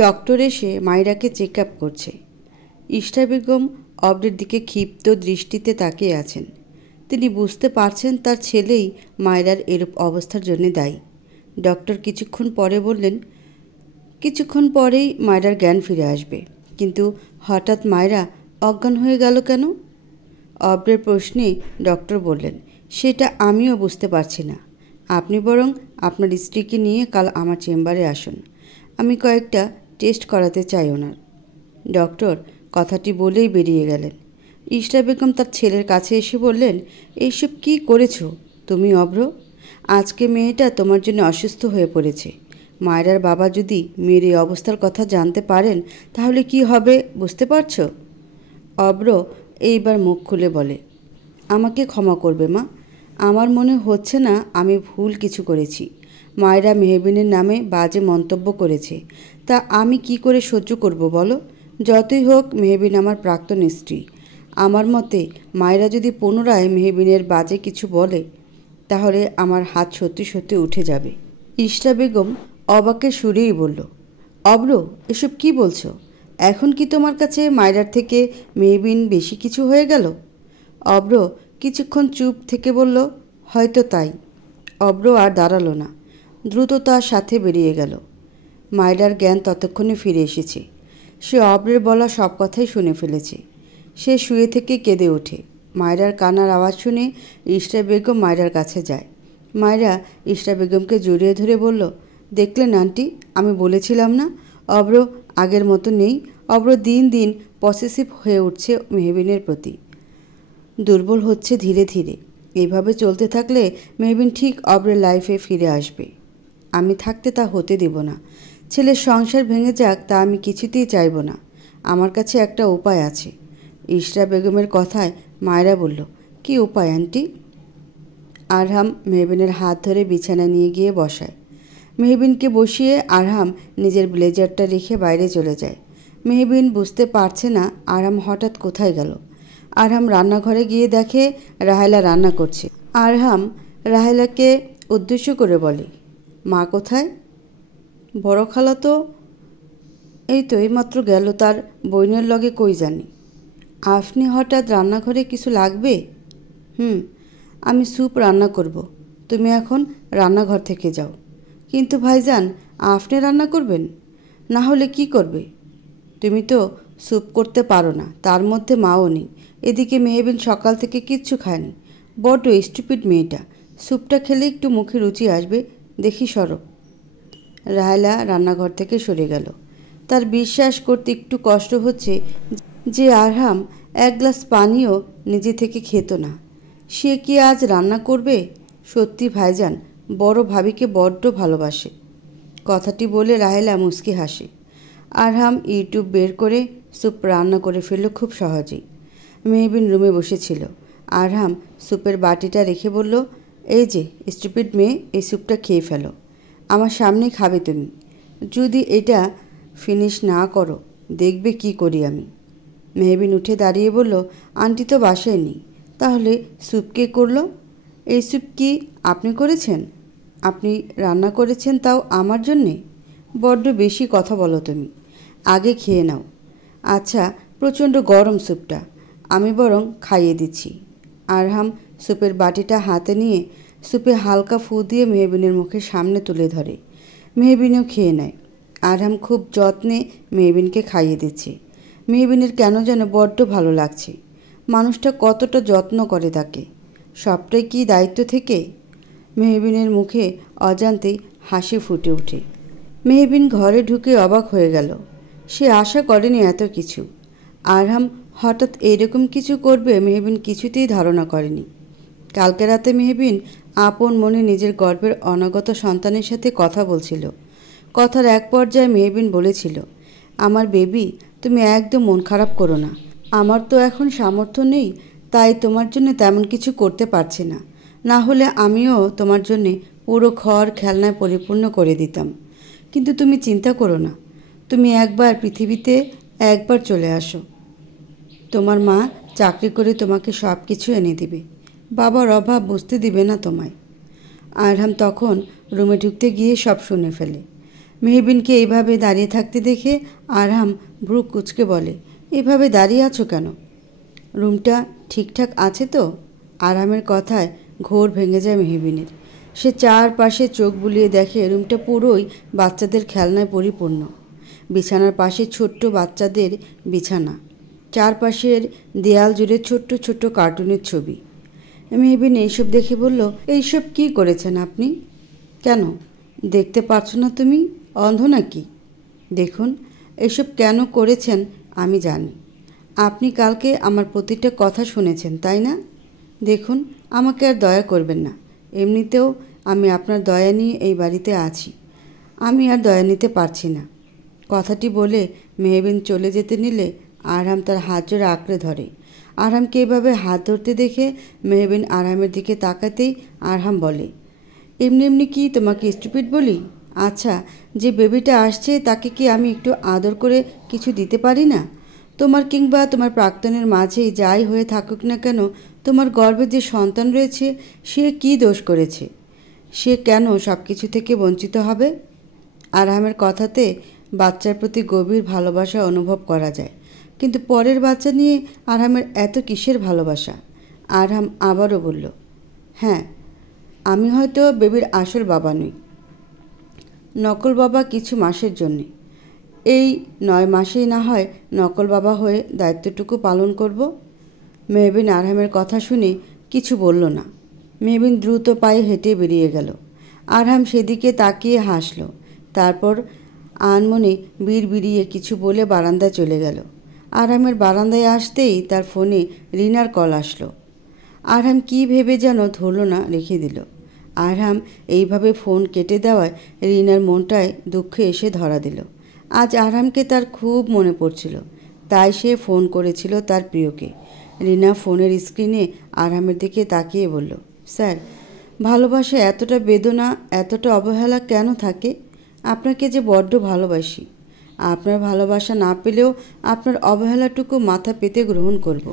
Doctor এসে মায়রাকে check up করছে। ইশরা বেগম অব্রের দিকে ক্ষিপ্ত দৃষ্টিতে তাকিয়ে আছেন। তিনি বুঝতে পারছেন তার ছেলেই মায়রার এরূপ অবস্থার জন্য দায়ী। ডক্টর কিছুক্ষণ পরে বললেন, কিছুক্ষণ পরেই মায়রার জ্ঞান ফিরে আসবে। কিন্তু হঠাৎ মায়রা অজ্ঞান হয়ে গেল কেন? অব্রের প্রশ্নে ডক্টর বললেন, সেটা আমিও বুঝতে পারছি না। আপনি বরং আপনার স্ত্রীকে নিয়ে কাল আমার চেম্বারে আসুন। আমি কয়েকটা টেস্ট করাতে চাই ওনার। ডক্টর কথাটি বলেই বেরিয়ে গেলেন। ইশরা বেগম তার ছেলের কাছে এসে বললেন, এইসব কি করেছো তুমি অব্র? আজকে মেয়েটা তোমার জন্য অসুস্থ হয়ে পড়েছে। মায়রার বাবা যদি মেয়ের এই অবস্থার কথা জানতে পারেন তাহলে কি হবে বুঝতে পারছো? অব্র এইবার মুখ খুলে বলে, আমাকে ক্ষমা করবে মা। আমার মনে হচ্ছে না আমি ভুল কিছু করেছি। মায়রা মেহবিনের নামে বাজে মন্তব্য করেছে, তা আমি কি করে সহ্য করব বলো? যতই হোক মেহবিন আমার প্রাক্তন স্ত্রী। আমার মতে মায়রা যদি পুনরায় মেহবিনের বাজে কিছু বলে তাহলে আমার হাত সত্যি সত্যি উঠে যাবে। ইশরা বেগম অবাকের সুরেই বলল, অব্র এসব কি বলছো? এখন কি তোমার কাছে মায়রার থেকে মেহবিন বেশি কিছু হয়ে গেল? অব্র কিছুক্ষণ চুপ থেকে বলল, হয়তো তাই। অব্র আর দাঁড়ালো না, দ্রুত তার সাথে বেরিয়ে গেল। মায়রার জ্ঞান ততক্ষণে ফিরে এসেছে। সে অব্রের বলা সব কথাই শুনে ফেলেছে। সে শুয়ে থেকে কেঁদে ওঠে। মায়রার কান্নার আওয়াজ শুনে ইশরা বেগম মায়রার কাছে যায়। মায়রা ইশরা বেগমকে জড়িয়ে ধরে বলল, দেখলেন আন্টি, আমি বলেছিলাম না অব্র আগের মতো নেই। অব্র দিন দিন পসেসিভ হয়ে উঠছে মেহবিনের প্রতি, দুর্বল হচ্ছে ধীরে ধীরে। এইভাবে চলতে থাকলে মেহবিন ঠিক অব্রের লাইফে ফিরে আসবে। আমি থাকতে তা হতে দেব না। ছেলের সংসার ভেঙে যাক তা আমি কিছুতেই চাইব না। আমার কাছে একটা উপায় আছে। ইশরা বেগমের কথায় মায়রা বলল, কি উপায় আন্টি? আরহাম মেহবিনের হাত ধরে বিছানায় নিয়ে গিয়ে বসায়। মেহবিনকে বসিয়ে আরহাম নিজের ব্লেজারটা রেখে বাইরে চলে যায়। মেহবিন বুঝতে পারছে না আরহাম হঠাৎ কোথায় গেল। আরহাম রান্নাঘরে গিয়ে দেখে রাহেলা রান্না করছে। আরহাম রাহেলাকে উদ্দেশ্য করে বলে, মা কোথায়? বড় খালা তো এই তো এইমাত্র গেল তার বইনের লগে, কই জানি। আপনি হঠাৎ রান্নাঘরে কিছু লাগবে? আমি স্যুপ রান্না করব, তুমি এখন রান্নাঘর থেকে যাও। কিন্তু ভাইজান, আপনি রান্না করবেন? না হলে কি করবে? তুমি তো স্যুপ করতে পারো না, তার মধ্যে মাও নেই। এদিকে মেহবিন সকাল থেকে কিচ্ছু খায়নি। বড্ড স্টুপিড মেয়েটা। স্যুপটা খেলে একটু মুখে রুচি আসবে, দেখি সরো। রাহেলা রান্নাঘর থেকে সরে গেল। তার বিশ্বাস করতে একটু কষ্ট হচ্ছে যে আরহাম এক গ্লাস পানিও নিজে থেকে খেত না। সে কি আজ রান্না করবে? সত্যি ভাইজান বড় ভাবিকে বড্ড ভালোবাসে। কথাটি বলে রাহেলা মুচকি হাসে। আরহাম ইউটিউব বের করে স্যুপ রান্না করে ফেলল খুব সহজেই। মেহবিন রুমে বসেছিল। আরহাম স্যুপের বাটিটা রেখে বলল, এই যে স্টুপিড মেয়ে, এই স্যুপটা খেয়ে ফেলো। আমার সামনেই খাবে তুমি। যদি এটা ফিনিশ না করো দেখবে কি করি আমি। মেহবিন উঠে দাঁড়িয়ে বলল, আন্টি তো বাসায় নেই, তাহলে স্যুপ কে করলো? এই স্যুপ কি আপনি করেছেন? আপনি রান্না করেছেন, তাও আমার জন্যে? বড্ড বেশি কথা বলো তুমি, আগে খেয়ে নাও। আচ্ছা, প্রচণ্ড গরম স্যুপটা, আমি বরং খাইয়ে দিচ্ছি। আরহাম স্যুপের বাটিটা হাতে নিয়ে স্যুপে হালকা ফু দিয়ে মেহবিনের মুখের সামনে তুলে ধরে। মেহবিনও খেয়ে নেয়। আরহাম খুব যত্নে মেহবিনকে খাইয়ে দিচ্ছে। মেহবিনের কেন যেন বড্ড ভালো লাগছে। মানুষটা কতটা যত্ন করে তাকে। সবটাই কি দায়িত্ব থেকে? মেহবিনের মুখে অজান্তেই হাসি ফুটে ওঠে। মেহবিন ঘরে ঢুকে অবাক হয়ে গেল। সে আশা করেনি এত কিছু। আরহাম হঠাৎ এইরকম কিছু করবে মেহবিন কিছুতেই ধারণা করেনি। কালকে রাতে মেহবিন আপন মনে নিজের গর্ভের অনাগত সন্তানের সাথে কথা বলছিল। কথার এক পর্যায়ে মেহবিন বলেছিল, আমার বেবি, তুমি একদম মন খারাপ করো না। আমার তো এখন সামর্থ্য নেই, তাই তোমার জন্য তেমন কিছু করতে পারছি না। না হলে আমিও তোমার জন্যে পুরো ঘর খেলনায় পরিপূর্ণ করে দিতাম। কিন্তু তুমি চিন্তা করো না, তুমি একবার পৃথিবীতে একবার চলে আসো। তোমার মা চাকরি করে তোমাকে সব কিছু এনে দিবে। বাবার অভাব বুঝতে দিবে না তোমায়। আরহাম তখন রুমে ঢুকতে গিয়ে সব শুনে ফেলে। মেহবিনকে এইভাবে দাঁড়িয়ে থাকতে দেখে আরহাম ভ্রু কুঁচকে বলে, এভাবে দাঁড়িয়ে আছো কেন? রুমটা ঠিকঠাক আছে তো? আরহামের কথায় ঘোর ভেঙে যায় মেহবিনের। সে চারপাশে চোখ বুলিয়ে দেখে রুমটা পুরোই বাচ্চাদের খেলনায় পরিপূর্ণ। বিছানার পাশে ছোট্ট বাচ্চাদের বিছানা, চারপাশের দেয়াল জুড়ে ছোট্ট ছোট্ট কার্টুনের ছবি। মেহবিন এইসব দেখে বলল, এইসব কি করেছেন আপনি? কেন দেখতে পারছো না তুমি? অন্ধ নাকি? দেখুন, এসব কেন করেছেন আমি জানি। আপনি কালকে আমার প্রতিটা কথা শুনেছেন, তাই না? দেখুন, আমাকে আর দয়া করবেন না। এমনিতেও আমি আপনার দয়া নিয়ে এই বাড়িতে আছি। আমি আর দয়া নিতে পারছি না। কথাটি বলে মেহবিন চলে যেতে নিলে আরহাম তার হাত জোড়ে আঁকড়ে ধরে। আরহামকে এভাবে হাত ধরতে দেখে মেহবিন আরহামের দিকে তাকাতেই আরহাম বলে, এমনি এমনি কি তোমাকে স্টুপিড বলি? আচ্ছা, যে বেবিটা আসছে তাকে কি আমি একটু আদর করে কিছু দিতে পারি না? তোমার কিংবা তোমার প্রাক্তনের মাঝেই যাই হয়ে থাকুক না কেন, তোমার গর্ভে যে সন্তান রয়েছে সে কি দোষ করেছে? সে কেন সব কিছু থেকে বঞ্চিত হবে? আরহামের কথাতে বাচ্চার প্রতি গভীর ভালোবাসা অনুভব করা যায়, কিন্তু পরের বাচ্চা নিয়ে আরহামের এত কিসের ভালোবাসা? আরহাম আবারও বলল, হ্যাঁ, আমি হয়তো বেবির আসল বাবা নই, নকল বাবা কিছু মাসের জন্যে। এই 9 মাসেই না হয় নকল বাবা হয়ে দায়িত্বটুকু পালন করব। মেহবিন আরহামের কথা শুনে কিছু বলল না। মেহবিন দ্রুত পায়ে হেঁটে বেরিয়ে গেল। আরহাম সেদিকে তাকিয়ে হাসল, তারপর আনমনে বিড়বিড়িয়ে কিছু বলে বারান্দায় চলে গেল। আরহামের বারান্দায় আসতেই তার ফোনে রিনার কল আসলো। আরহাম কী ভেবে যেন ধরল না, রেখে দিল। আরহাম এইভাবে ফোন কেটে দেওয়ায় রিনার মনটায় দুঃখে এসে ধরা দিল। আজ আরহামকে তার খুব মনে পড়ছিল, তাই সে ফোন করেছিল তার প্রিয়কে। রিনা ফোনের স্ক্রিনে আরহামের দিকে তাকিয়ে বলল, স্যার, ভালোবাসা এতটা বেদনা, এতটা অবহেলা কেন থাকে? আপনাকে যে বড্ড ভালোবাসি। আপনার ভালোবাসা না পেলেও আপনার অবহেলাটুকু মাথা পেতে গ্রহণ করব।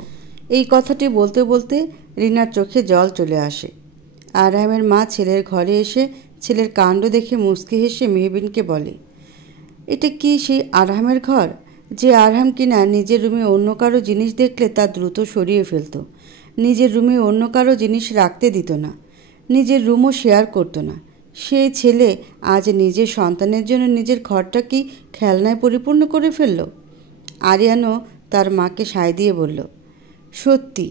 এই কথাটি বলতে বলতে রিনার চোখে জল চলে আসে। আরহামের মা ছেলের ঘরে এসে ছেলের কাণ্ড দেখে মুচকি হেসে মেহবিনকে বলে, এটা কি সেই আরহামের ঘর? যে আরহাম কিনা নিজের রুমে অন্য কারো জিনিস দেখলে তা দ্রুত সরিয়ে ফেলত, নিজের রুমে অন্য কারো জিনিস রাখতে দিত না, নিজের রুমও শেয়ার করতো না। সেই ছেলে আজ নিজের সন্তানের জন্য নিজের ঘরটা কি খেলনায় পরিপূর্ণ করে ফেলল? আরিয়ানও তার মাকে সায় দিয়ে বলল, সত্যি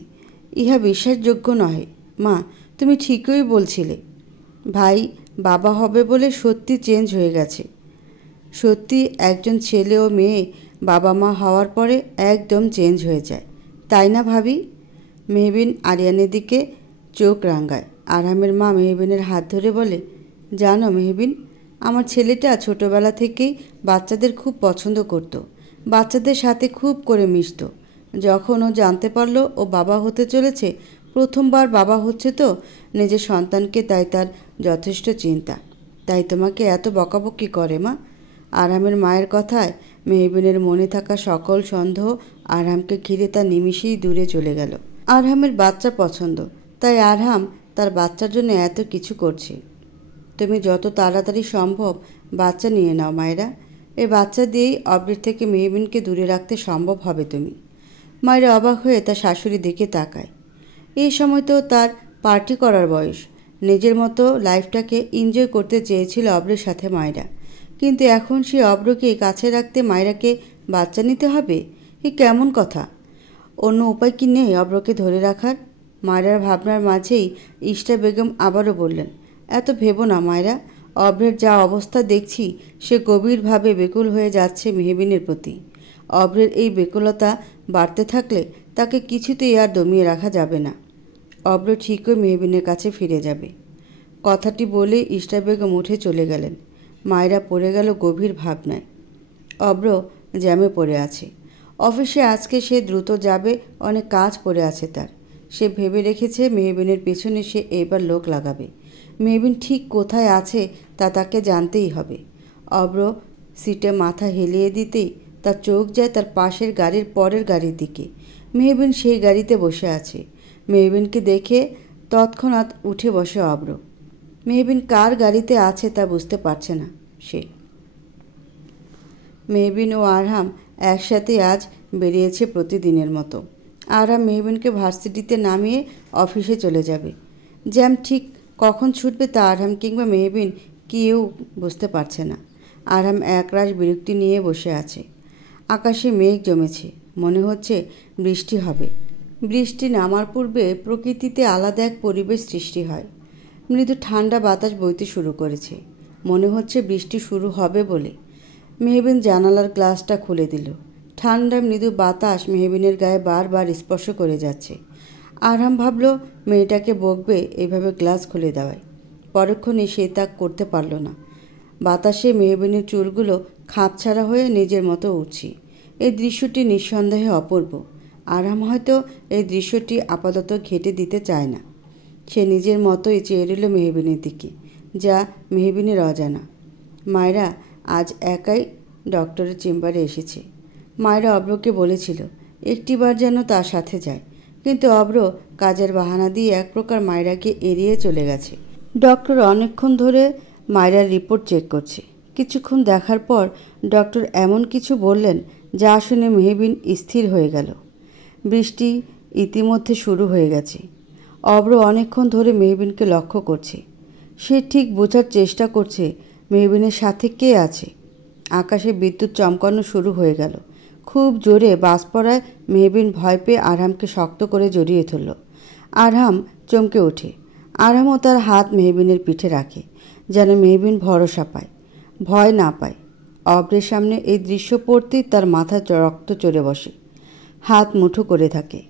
ইহা বিশ্বাসযোগ্য নহে। মা, তুমি ঠিকই বলছিলে। ভাই বাবা হবে বলে সত্যি চেঞ্জ হয়ে গেছে। সত্যি একজন ছেলে ও মেয়ে বাবা মা হওয়ার পরে একদম চেঞ্জ হয়ে যায়, তাই না ভাবি? মেহবিন আরিয়ানের দিকে চোখ রাঙায়। আরহামের মা মেহবিনের হাত ধরে বলে, জানো মেহবিন, আমার ছেলেটা ছোটবেলা থেকেই বাচ্চাদের খুব পছন্দ করত, বাচ্চাদের সাথে খুব করে মিশত। যখন ও জানতে পারলো ও বাবা হতে চলেছে, প্রথমবার বাবা হচ্ছে তো নিজের সন্তানকে, তাই তার যথেষ্ট চিন্তা। তাই তোমাকে এত বকাবকি করে মা। আরহামের মায়ের কথায় মেহবিনের মনে থাকা সকল সন্দেহ আরহামকে ঘিরে তার নিমিষেই দূরে চলে গেল। আরহামের বাচ্চা পছন্দ, তাই আরহাম তার বাচ্চার জন্য এত কিছু করছে। তুমি যত তাড়াতাড়ি সম্ভব বাচ্চা নিয়ে নাও মায়েরা। এই বাচ্চা দিয়েই অবৃত থেকে মেহবিনকে দূরে রাখতে সম্ভব হবে তুমি। মায়েরা অবাক হয়ে তার শাশুড়ির দিকে তাকায়। এই সময় তো তার পার্টি করার বয়স, নিজের মতো লাইফটাকে এনজয় করতে চেয়েছিল অব্রের সাথে মায়েরা, কিন্তু এখন সে অব্রকে কাছে রাখতে মায়েরাকে বাচ্চা নিতে হবে? এ কেমন কথা? অন্য উপায় কি নেই অব্রকে ধরে রাখার? মায়েরার ভাবনার মাঝেই ইষ্টা বেগম আবারও বললেন, এত ভেবো না মায়েরা। অব্রের যা অবস্থা দেখছি, সে গভীরভাবে বেকুল হয়ে যাচ্ছে মেহবিনের প্রতি। অব্রের এই বেকুলতা বাড়তে থাকলে তাকে কিছুতেই আর দমিয়ে রাখা যাবে না। অব্র ঠিকই মেহবিনের কাছে ফিরে যাবে। কথাটি বলে ইষ্টা বেগম উঠে চলে গেলেন। মায়েরা পড়ে গেল গভীর ভাবনায়। অব্র জ্যামে পড়ে আছে। অফিসে আজকে সে দ্রুত যাবে, অনেক কাজ পড়ে আছে তার। সে ভেবে রেখেছে মেহবিনের পেছনে সে এবার লোক লাগাবে। মেহবিন ঠিক কোথায় আছে তা তাকে জানতেই হবে। অব্র সিটে মাথা হেলিয়ে দিতেই তার চোখ যায় তার পাশের গাড়ির পরের গাড়ির দিকে। মেহবিন সেই গাড়িতে বসে আছে। মেহবিনকে দেখে তৎক্ষণাৎ উঠে বসে অব্র। মেহবিন কার গাড়িতে আছে তা বুঝতে পারছে না সে। মেহবিন ও আরহাম একসাথে আজ বেরিয়েছে প্রতিদিনের মতো। আরহাম মেহবিনকে ভার্সিটিতে নামিয়ে অফিসে চলে যাবে। জ্যাম ঠিক কখন ছুটবে তা আরহাম কিংবা মেহবিন কেউ বুঝতে পারছে না। আরহাম একরাশ বিরক্তি নিয়ে বসে আছে। আকাশে মেঘ জমেছে, মনে হচ্ছে বৃষ্টি হবে। বৃষ্টি নামার পূর্বে প্রকৃতিতে আলাদা এক পরিবেশ সৃষ্টি হয়। মৃদু ঠান্ডা বাতাস বইতে শুরু করেছে, মনে হচ্ছে বৃষ্টি শুরু হবে বলে। মেহবিন জানালার গ্লাসটা খুলে দিল। ঠান্ডা মৃদু বাতাস মেহবিনের গায়ে বারবার স্পর্শ করে যাচ্ছে। আরহাম ভাবল মেয়েটাকে বকবে এইভাবে গ্লাস খুলে দেওয়ায়। পরক্ষণে সে তা করতে পারল না। বাতাসে মেহবিনের চুলগুলো খাপছাড়া হয়ে নিজের মতো উঠছে। এই দৃশ্যটি নিঃসন্দেহে অপূর্ব। আরহাম হয়তো এই দৃশ্যটি আপাতত ঘেঁটে দিতে চায় না। সে নিজের মতোই চেয়ে রইল মেহবিনের দিকে, যা মেহবিনের অজানা। মায়রা আজ একাই ডক্টরের চেম্বারে এসেছে। মায়রা অব্রকে বলেছিল একটিবার যেন তার সাথে যায়, কিন্তু অব্র কাজের বাহানা দিয়ে এক প্রকার মায়রাকে এড়িয়ে চলে গেছে। ডক্টর অনেকক্ষণ ধরে মায়রার রিপোর্ট চেক করছে। কিছুক্ষণ দেখার পর ডক্টর এমন কিছু বললেন যা শুনে মেহবিন স্থির হয়ে গেল। বৃষ্টি ইতিমধ্যে শুরু হয়ে গেছে। অব্র অনেকক্ষণ ধরে মেহবিনকে লক্ষ্য করছে। সে ঠিক বোঝার চেষ্টা করছে মেহবিনের সাথে কে আছে। আকাশে বিদ্যুৎ চমকানো শুরু হয়ে গেল। খুব জোরে বাজ পড়ায় মেহবিন ভয় পেয়ে আরহামকে শক্ত করে জড়িয়ে ধরল। আরহাম চমকে ওঠে। আরহামও তার হাত মেহবিনের পিঠে রাখে, যেন মেহবিন ভরসা পায়, ভয় না পায়। অব্রের সামনে এই দৃশ্য পড়তেই তার মাথায় রক্ত চড়ে বসে, হাত মুঠো করে থাকে।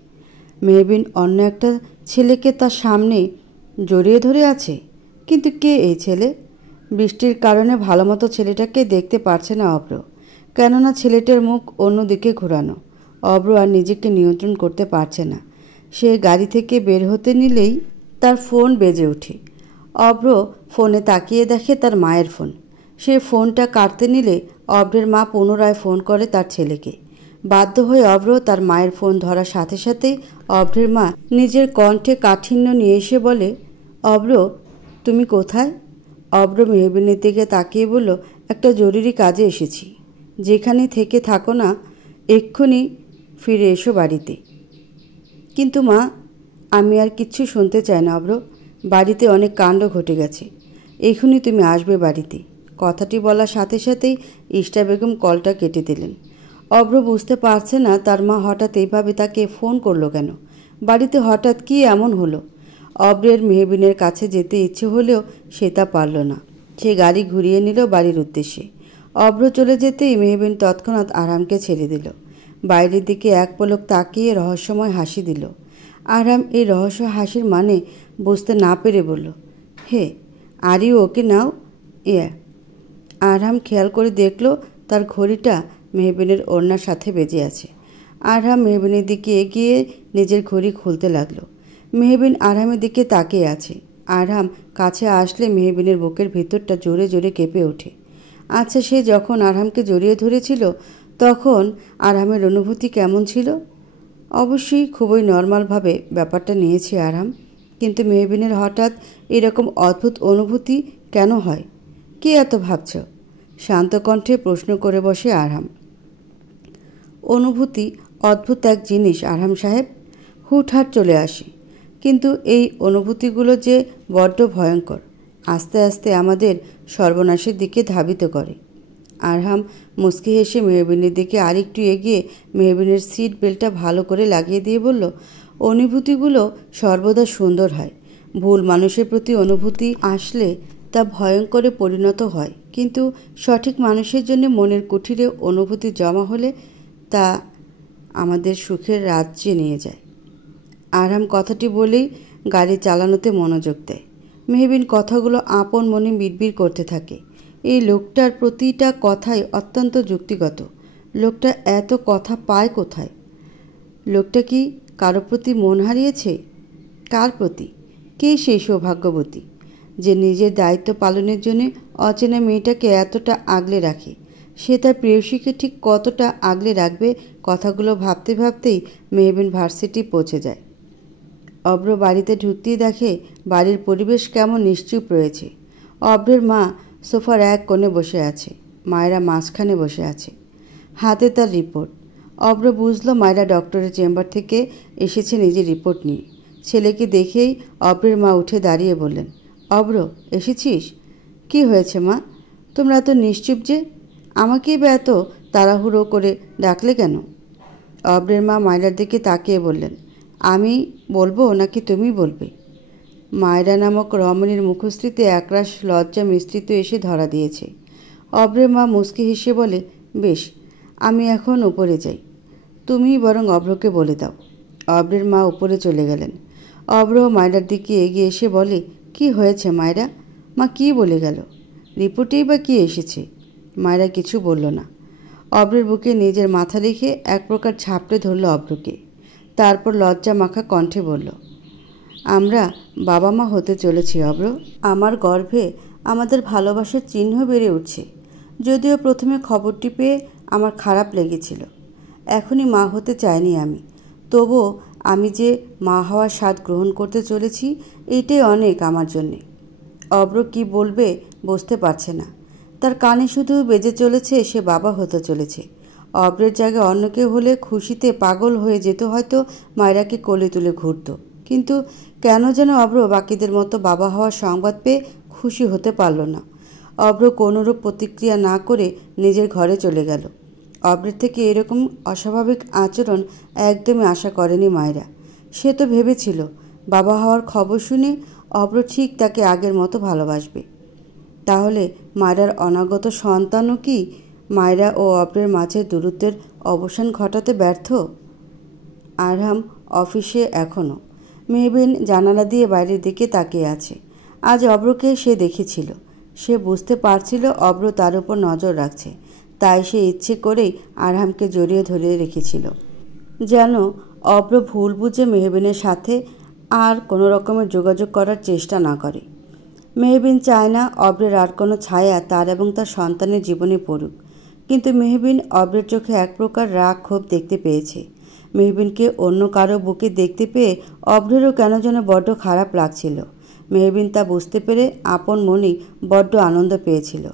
মেহবিন অন্য একটা ছেলেকে তার সামনে জড়িয়ে ধরে আছে, কিন্তু কে এই ছেলে? বৃষ্টির কারণে ভালোমতো ছেলেটাকে দেখতে পারছে না অব্র, কেননা ছেলেটার মুখ অন্যদিকে ঘোরানো। অব্র আর নিজেকে নিয়ন্ত্রণ করতে পারছে না। সে গাড়ি থেকে বের হতে নিলেই তার ফোন বেজে ওঠে। অব্র ফোনে তাকিয়ে দেখে তার মায়ের ফোন। সে ফোনটা কাটতে নিলে অব্রের মা পুনরায় ফোন করে তার ছেলেকে। বাধ্য হয়ে অব্র তার মায়ের ফোন ধরার সাথে সাথেই অব্রের মা নিজের কণ্ঠে কাঠিন্য নিয়ে এসে বলে, অব্র তুমি কোথায়? অব্র মেহবিনের দিকে তাকিয়ে বলল, একটা জরুরি কাজে এসেছি। যেখানে থেকে থাকো না, এক্ষুনি ফিরে এসো বাড়িতে। কিন্তু মা, আমি আর কিচ্ছু শুনতে চাই না অব্র। বাড়িতে অনেক কাণ্ড ঘটে গেছে, এখনই তুমি আসবে বাড়িতে। কথাটি বলার সাথে সাথেই ইষ্টা বেগম কলটা কেটে দিলেন। অব্র বুঝতে পারছে না তার মা হঠাৎ এইভাবে তাকে ফোন করলো কেন। বাড়িতে হঠাৎ কি এমন হলো? অব্রের মেহবিনের কাছে যেতে ইচ্ছে হলেও সে তা পারল না। সে গাড়ি ঘুরিয়ে নিল বাড়ির উদ্দেশ্যে। অব্র চলে যেতেই মেহবিন তৎক্ষণাৎ আরহামকে ছেড়ে দিল। বাইরের দিকে এক পলক তাকিয়ে রহস্যময় হাসি দিল। আরহাম এই রহস্য হাসির মানে বুঝতে না পেরে বলল, হে আর ইউ ওকে নাও? ইয়া। আরহাম খেয়াল করে দেখল তার ঘড়িটা মেহবিনের ওড়নার সাথে বেজে আছে। আরহাম মেহবিনের দিকে এগিয়ে নিজের ঘড়ি খুলতে লাগলো। মেহবিন আরহামের দিকে তাকিয়ে আছে। আরহাম কাছে আসলে মেহবিনের বুকের ভিতরটা জোরে জোরে কেঁপে ওঠে। আচ্ছা, সে যখন আরহামকে জড়িয়ে ধরেছিল তখন আরহামের অনুভূতি কেমন ছিল? অবশ্যই খুবই নর্মালভাবে ব্যাপারটা নিয়েছে আরহাম, কিন্তু মেহবিনের হঠাৎ এরকম অদ্ভুত অনুভূতি কেন হয়? কে এত ভাবছ? শান্ত কণ্ঠে প্রশ্ন করে বসে আরহাম। অনুভূতি অদ্ভুত এক জিনিস আরহাম সাহেব, হুটহাট চলে আসে, কিন্তু এই অনুভূতিগুলো যে বড্ড ভয়ঙ্কর, আস্তে আস্তে আমাদের সর্বনাশের দিকে ধাবিত করে। আরহাম মুচকি হেসে মেহবিনের দিকে আরেকটু এগিয়ে মেহবিনের সিট বেল্টটা ভালো করে লাগিয়ে দিয়ে বলল, অনুভূতিগুলো সর্বদা সুন্দর হয়। ভুল মানুষের প্রতি অনুভূতি আসলে তা ভয়ঙ্করে পরিণত হয়, কিন্তু সঠিক মানুষের জন্য মনের কুঠিরে অনুভূতি জমা হলে তা আমাদের সুখের রাজ্যে নিয়ে যায়। আরহাম কথাটি বলেই গাড়ি চালানোতে মনোযোগ দেয়। মেহবিন কথাগুলো আপন মনে বিড়বিড় করতে থাকে। এই লোকটার প্রতিটা কথাই অত্যন্ত যুক্তিগত। লোকটা এত কথা পায় কোথায়? লোকটা কি কারো প্রতি মন হারিয়েছে? কার প্রতি? কে সেই সৌভাগ্যবতী যে নিজের দায়িত্ব পালনের জন্য অচেনা মেয়েটাকে এতটা আগলে রাখে? সে তার প্রেয়সীকে ঠিক কতটা আগলে রাখবে? কথাগুলো ভাবতে ভাবতেই মেহবিন ভার্সিটি পৌঁছে যায়। অব্র বাড়িতে ঢুকতেই দেখে বাড়ির পরিবেশ কেমন নিশ্চুপ রয়েছে। অব্রের মা সোফার এক কোণে বসে আছে, মায়েরা মাঝখানে বসে আছে। হাতে তার রিপোর্ট। অব্র বুঝল মায়েরা ডক্টরের চেম্বার থেকে এসেছে নিজের রিপোর্ট নিয়ে। ছেলেকে দেখেই অব্রের মা উঠে দাঁড়িয়ে বললেন, অব্র, এসেছিস? কি হয়েছে মা? তোমরা এত নিশ্চুপ যে? আমাকেই বা এত তাড়াহুড়ো করে ডাকলে কেন? অব্রের মা মায়রার দিকে তাকিয়ে বললেন, আমি বলবো নাকি তুমি বলবে? মায়রা নামক রমণীর মুখশ্রীতে একরাশ লজ্জা মিশ্রিত এসে ধরা দিয়েছে। অব্রের মা মুচকি হেসে বলে, বেশ, আমি এখন উপরে যাই, তুমি বরং অব্রকে বলে দাও। অব্রের মা উপরে চলে গেলেন। অব্র মায়রার দিকে এগিয়ে এসে বলে, কি হয়েছে মায়রা? মা কি বলে গেল? রিপোর্টেই বা কি এসেছে? মায়রা কিছু বলল না। অব্রের বুকে নিজের মাথা রেখে এক প্রকার ঝাপটে ধরল অব্রকে। তারপর লজ্জা মাখা কণ্ঠে বলল, আমরা বাবা মা হতে চলেছি অব্র। আমার গর্ভে আমাদের ভালোবাসার চিহ্ন বেড়ে উঠছে। যদিও প্রথমে খবরটি পেয়ে আমার খারাপ লেগেছিল। এখনই মা হতে চাইনি আমি, তবুও আমি যে মা হওয়ার স্বাদ গ্রহণ করতে চলেছি এইটাই অনেক আমার জন্যে। অব্র কি বলবে বুঝতে পারছে না। তার কানে শুধু বেজে চলেছে সে বাবা হতে চলেছে। অব্রের জায়গায় অন্য কেউ হলে খুশিতে পাগল হয়ে যেত, হয়তো মায়রাকে কোলে তুলে ঘুরত। কিন্তু কেন যেন অব্র বাকিদের মতো বাবা হওয়ার সংবাদ পেয়ে খুশি হতে পারল না। অব্র কোনোরূপ প্রতিক্রিয়া না করে নিজের ঘরে চলে গেল। অব্রের থেকে এরকম অস্বাভাবিক আচরণ একদমই আশা করেনি মায়রা। সে তো ভেবেছিল বাবা হওয়ার খবর শুনে অব্র ঠিক তাকে আগের মতো ভালোবাসবে। তাহলে মায়রার অনাগত সন্তানও কি মায়রা ও অব্রের মাঝে দূরত্বের অবসান ঘটাতে ব্যর্থ? আরহাম অফিসে এখনও। মেহবিন জানালা দিয়ে বাইরের দিকে তাকিয়ে আছে। আজ অব্রকে সে দেখেছিল। সে বুঝতে পারছিল অব্র তার উপর নজর রাখছে, তাই সে ইচ্ছে করেই আরহামকে জড়িয়ে ধরে রেখেছিল, যেন অব্র ভুল বুঝে মেহবিনের সাথে আর কোনো রকমের যোগাযোগ করার চেষ্টা না করে। মেহবিন চায় না অব্রের আর কোনো ছায়া তার এবং তার সন্তানের জীবনে পড়ুক। কিন্তু মেহবিন অব্রের চোখে এক প্রকার রাগ ক্ষোভ দেখতে পেয়েছে। মেহবিনকে অন্য কারো বুকে দেখতে পেয়ে অব্রেরও কেন যেন বড্ড খারাপ লাগছিল। মেহবিন তা বুঝতে পেরে আপন মনেই বড্ড আনন্দ পেয়েছিল,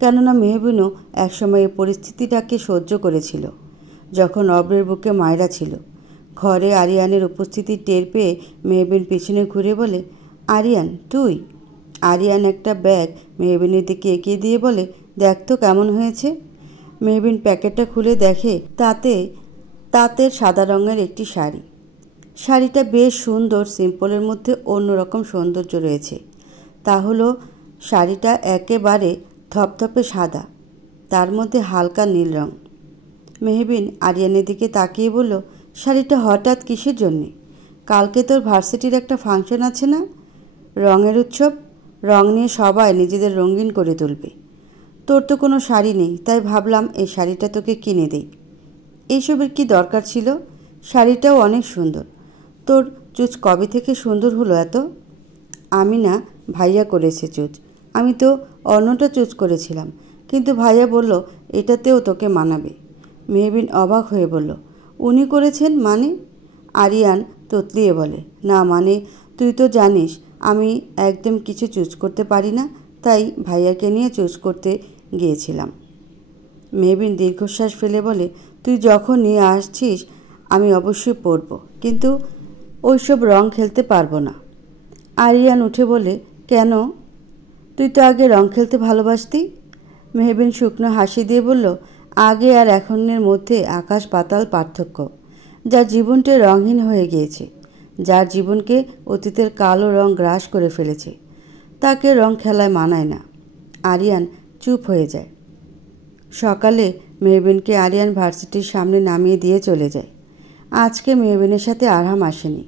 কেননা মেহবিনও একসময় এই পরিস্থিতিটাকে সহ্য করেছিল, যখন অব্রের বুকে মায়রা ছিল। ঘরে আরিয়ানের উপস্থিতি টের পেয়ে মেহবিন পিছনে ঘুরে বলে, আরিয়ান তুই? আরিয়ান একটা ব্যাগ মেহবিনের দিকে এগিয়ে দিয়ে বলে, দেখ তো কেমন হয়েছে। মেহবিন প্যাকেটটা খুলে দেখে তাঁতের সাদা রঙের একটি শাড়ি। শাড়িটা বেশ সুন্দর, সিম্পলের মধ্যে অন্যরকম সৌন্দর্য রয়েছে। তা হলো শাড়িটা একেবারে ধপধপে সাদা, তার মধ্যে হালকা নীল রং। মেহবিন আরিয়ানের দিকে তাকিয়ে বলল, শাড়িটা হঠাৎ কিসের জন্যে? কালকে তোর ভার্সিটির একটা ফাংশন আছে না, রঙের উৎসব। রং নিয়ে সবাই নিজেদের রঙিন করে তুলবে। তোর তো কোনো শাড়ি নেই, তাই ভাবলাম এই শাড়িটা তোকে কিনে দেই। এইসবের কি দরকার ছিল? শাড়িটাও অনেক সুন্দর। তোর চুজ কবে থেকে সুন্দর হলো এত? আমি না, ভাইয়া করেছে চুজ। আমি তো অন্যটা চুজ করেছিলাম, কিন্তু ভাইয়া বলল এটাতেও তোকে মানাবে। মেহবিন অবাক হয়ে বলল, উনি করেছেন মানে? আরিয়ান তোতলিয়ে বলে, না মানে তুই তো জানিস আমি একদম কিছু চুজ করতে পারি না, তাই ভাইয়াকে নিয়ে চুজ করতে গিয়েছিলাম। মেহবিন দীর্ঘশ্বাস ফেলে বলে, তুই যখন নিয়ে আসছিস আমি অবশ্যই পরব, কিন্তু ওইসব রং খেলতে পারবো না। আরিয়ান উঠে বলে, কেন? তুই তো আগে রং খেলতে ভালোবাসতি। মেহবিন শুকনো হাসি দিয়ে বলল, আগে আর এখনের মধ্যে আকাশ পাতাল পার্থক্য। যার জীবনটা রঙহীন হয়ে গিয়েছে, যার জীবনকে অতীতের কালো রং গ্রাস করে ফেলেছে, তাকে রং খেলায় মানায় না। আরিয়ান চুপ হয়ে যায়। সকালে মেহবিনকে আরিয়ান ভার্সিটির সামনে নামিয়ে দিয়ে চলে যায়। আজকে মেহবিনের সাথে আরহাম আসেনি।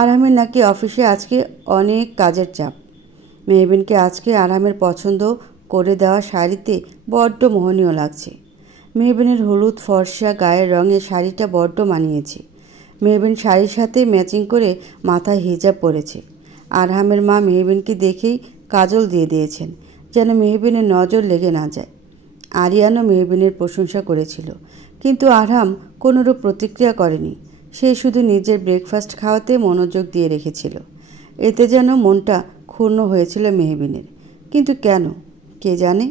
আরহামের নাকি অফিসে আজকে অনেক কাজের চাপ। মেহবিনকে আজকে আরহামের পছন্দ করে দেওয়া শাড়িতে বড্ড মোহনীয় লাগছে। মেহবিনের হলুদ ফর্সা গায়ের রঙের শাড়িটা বড্ড মানিয়েছে। মেহবিন শাড়ির সাথে ম্যাচিং করে মাথায় হিজাব পরেছে। আরহামের মা মেহবিনকে দেখেই কাজল দিয়ে দিয়েছেন, যেন মেহবিনের নজর লেগে না যায়। আরিয়ানও মেহবিনের প্রশংসা করেছিল, কিন্তু আরহাম কোনোরূপ প্রতিক্রিয়া করেনি। সে শুধু নিজের ব্রেকফাস্ট খাওয়াতে মনোযোগ দিয়ে রেখেছিল। এতে যেন মনটা ক্ষুণ্ণ হয়েছিল মেহবিনের, কিন্তু কেন কে জানে।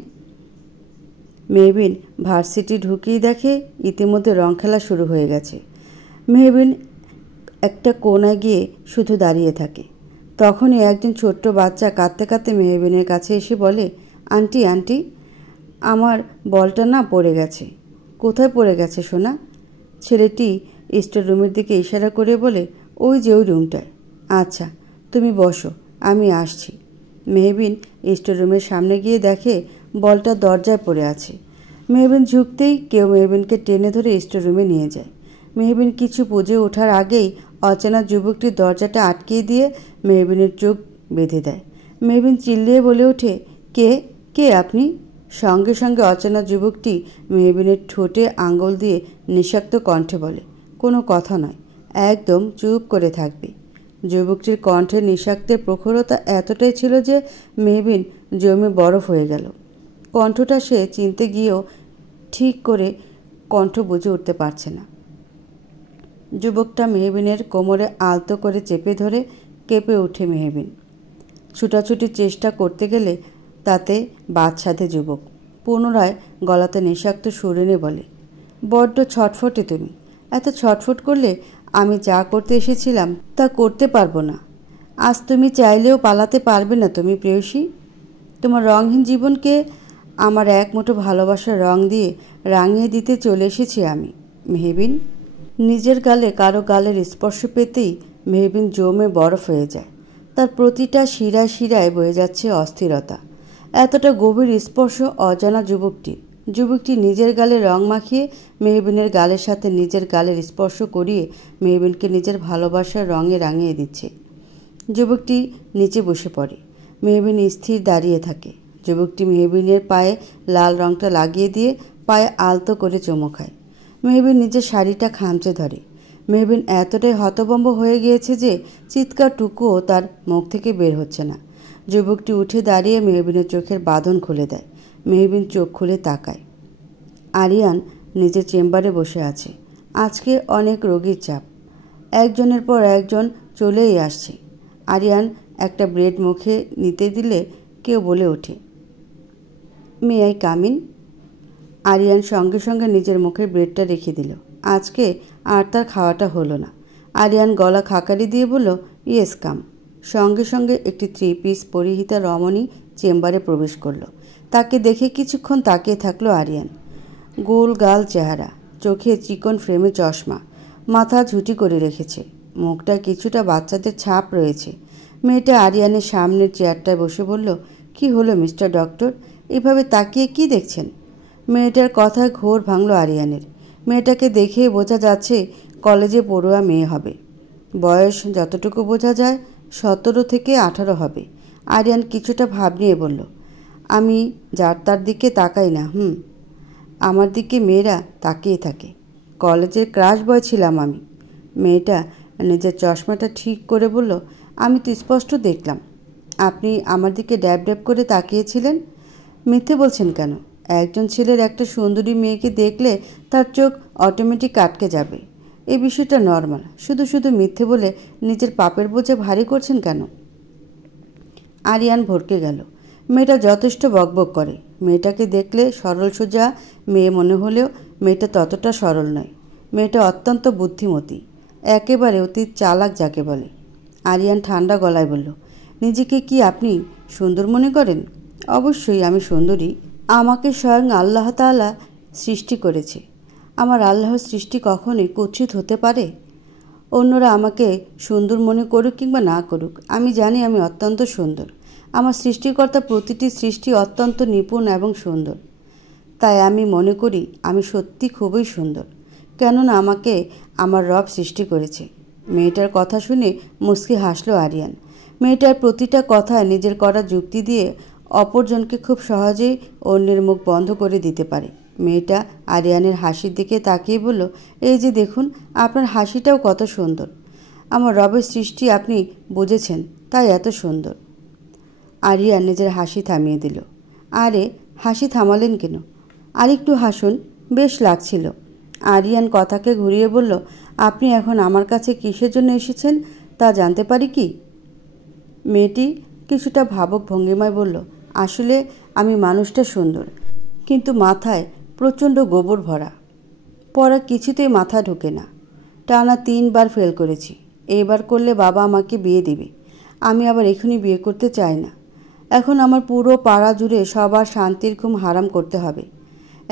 মেহবিন ভার্সিটি ঢুকেই দেখে ইতিমধ্যে রং খেলা শুরু হয়ে গেছে। মেহবিন একটা কোণায় গিয়ে শুধু দাঁড়িয়ে থাকে। তখনই একজন ছোট্ট বাচ্চা কাঁদতে কাঁদতে মেহবিনের কাছে এসে বলে, আন্টি আন্টি, আমার বলটা না পড়ে গেছে। কোথায় পড়ে গেছে সোনা? ছেলেটি স্টোর রুমের দিকে ইশারা করে বলে, ওই যে ওই রুমটায়। আচ্ছা তুমি বসো, আমি আসছি। মেহবিন স্টোর রুমের সামনে গিয়ে দেখে বলটা দরজায় পড়ে আছে। মেহবিন ঝুঁকতেই কেউ মেহবিনকে টেনে ধরে স্টোর রুমে নিয়ে যায়। মেহবিন কিছু বুঝে ওঠার আগেই অচেনা যুবকটি দরজাটা আটকিয়ে দিয়ে মেহবিনের চোখ বেঁধে দেয়। মেহবিন চিল্লিয়ে বলে ওঠে, কে কে আপনি? সঙ্গে সঙ্গে অচেনা যুবকটি মেহবিনের ঠোঁটে আঙুল দিয়ে নিঃশব্দ কণ্ঠে বলে, কোনো কথা নয়, একদম চুপ করে থাকবে। যুবকটির কণ্ঠে নিঃশব্দের প্রখরতা এতটাই ছিল যে মেহবিন জমে বরফ হয়ে গেল। কণ্ঠটা সে চিনতে গিয়েও ঠিক করে কণ্ঠ বুঝে উঠতে পারছে না। যুবকটা মেহবিনের কোমরে আলতো করে চেপে ধরে কেঁপে ওঠে মেহবিন। ছুটাছুটির চেষ্টা করতে গেলে তাতে বাদ সাধে যুবক। পুনরায় গলাতে নিঃশব্দ সুর এনে বলে, বড্ড ছটফটে তুমি। এত ছটফট করলে আমি যা করতে এসেছিলাম তা করতে পারবো না। আজ তুমি চাইলেও পালাতে পারবে না তুমি প্রেয়সী। তোমার রঙহীন জীবনকে আমার এক মুঠো ভালোবাসার রং দিয়ে রাঙিয়ে দিতে চলে এসেছি আমি। মেহবিন নিজের গালে কারো গালের স্পর্শ পেতেই মেহবিন জমে বরফ হয়ে যায়। তার প্রতিটা শিরায় শিরায় বয়ে যাচ্ছে অস্থিরতা। এতটা গভীর স্পর্শ অজানা যুবকটি নিজের গালে রং মাখিয়ে মেহবিনের গালের সাথে নিজের গালের স্পর্শ করিয়ে মেহবিনকে নিজের ভালোবাসার রঙে রাঙিয়ে দিচ্ছে। যুবকটি নিচে বসে পড়ে। মেহবিন স্থির দাঁড়িয়ে থাকে। যুবকটি মেহবিনের পায়ে লাল রংটা লাগিয়ে দিয়ে পায়ে আলতো করে চুমু খায়। মেহবিন নিজের শাড়িটা খামচে ধরে। মেহবিন এতটাই হতভম্ব হয়ে গিয়েছে যে চিৎকারটুকুও তার মুখ থেকে বের হচ্ছে না। যুবকটি উঠে দাঁড়িয়ে মেহবিনের চোখের বাঁধন খুলে দেয়। মেহবিন চোখ খুলে তাকায়। আরিয়ান নিজের চেম্বারে বসে আছে। আজকে অনেক রোগীর চাপ, একজনের পর একজন চলেই আসছে। আরিয়ান একটা ব্রেড মুখে নিতে দিলে কেউ বলে ওঠে, may I come in? Aryan সঙ্গে সঙ্গে নিজের মুখের ব্রেডটা রেখে দিল। আজকে আর তার খাওয়াটা হলো না। আরিয়ান গলা খাকারি দিয়ে বলল, ইয়েস কাম। সঙ্গে সঙ্গে একটি 3 পিস পরিহিতা রমণী চেম্বারে প্রবেশ করলো। তাকে দেখে কিছুক্ষণ তাকিয়ে থাকলো আরিয়ান। গোল গাল চেহারা, চোখে চিকন ফ্রেমে চশমা, মাথা ঝুঁটি করে রেখেছে, মুখটা কিছুটা বাচ্চাদের ছাপ রয়েছে। মেয়েটা আরিয়ানের সামনের চেয়ারটায় বসে বলল, কি হলো মিস্টার ডক্টর, এভাবে তাকিয়ে কি দেখছেন? মেয়েটার কথায় ঘোর ভাঙল আরিয়ানের। মেয়েটাকে দেখেই বোঝা যাচ্ছে কলেজে পড়ুয়া মেয়ে হবে। বয়স যতটুকু বোঝা যায় 17 থেকে 18 হবে। আরিয়ান কিছুটা ভাব নিয়ে বলল, আমি যার তার দিকে তাকাই না। আমার দিকে মেয়েরা তাকিয়ে থাকে। কলেজের ক্রাশ বয় ছিলাম আমি। মেয়েটা নিজের চশমাটা ঠিক করে বলল, আমি তো স্পষ্ট দেখলাম আপনি আমার দিকে ড্যাব ড্যাব করে তাকিয়েছিলেন। মিথ্যে বলছেন কেন? একজন ছেলের একটা সুন্দরী মেয়েকে দেখলে তার চোখ অটোমেটিক আটকে যাবে। এই বিষয়টা নর্মাল। শুধু শুধু মিথ্যে বলে নিজের পাপের বোঝা ভারী করছেন কেন? আরিয়ান ভড়কে গেল। মেয়েটা যথেষ্ট বকবক করে। মেয়েটাকে দেখলে সরল সোজা মেয়ে মনে হলেও মেয়েটা ততটা সরল নয়। মেয়েটা অত্যন্ত বুদ্ধিমতী, একেবারে অতি চালাক যাকে বলে। আরিয়ান ঠান্ডা গলায় বলল, নিজেকে কি আপনি সুন্দর মনে করেন? অবশ্যই আমি সুন্দরী। আমাকে স্বয়ং আল্লাহ তাআলা সৃষ্টি করেছে। আমার আল্লাহর সৃষ্টি কখনোই কুৎসিত হতে পারে? অন্যরা আমাকে সুন্দর মনে করুক কিংবা না করুক, আমি জানি আমি অত্যন্ত সুন্দর। আমার সৃষ্টিকর্তা প্রতিটি সৃষ্টি অত্যন্ত নিপুণ এবং সুন্দর। তাই আমি মনে করি আমি সত্যি খুবই সুন্দর, কেননা আমাকে আমার রব সৃষ্টি করেছে। মেয়েটার কথা শুনে মুচকি হাসল আরিয়ান। মেয়েটার প্রতিটা কথায় নিজের করা যুক্তি দিয়ে অপরজনকে খুব সহজেই অন্যের মুখ বন্ধ করে দিতে পারে। মেয়েটা আরিয়ানের হাসির দিকে তাকিয়ে বলল, এই যে দেখুন, আপনার হাসিটাও কত সুন্দর। আমার রবের সৃষ্টি আপনি বুঝেছেন, তাই এত সুন্দর। আরিয়ান নিজের হাসি থামিয়ে দিল। আরে হাসি থামালেন কেন? আরেকটু হাসুন, বেশ লাগছিল। আরিয়ান কথাকে ঘুরিয়ে বলল, আপনি এখন আমার কাছে কিসের জন্য এসেছেন তা জানতে পারি কি? মেয়েটি কিছুটা ভাবুক ভঙ্গিমায় বলল, আসলে আমি মানুষটা সুন্দর, কিন্তু মাথায় প্রচণ্ড গোবর ভরা। পড়া কিছুতেই মাথা ঢোকে না। টানা 3 বার ফেল করেছি। এইবার করলে বাবা আমাকে বিয়ে দেবে। আমি আবার এখনই বিয়ে করতে চাই না। এখন আমার পুরো পাড়া জুড়ে সবার শান্তির ঘুম হারাম করতে হবে।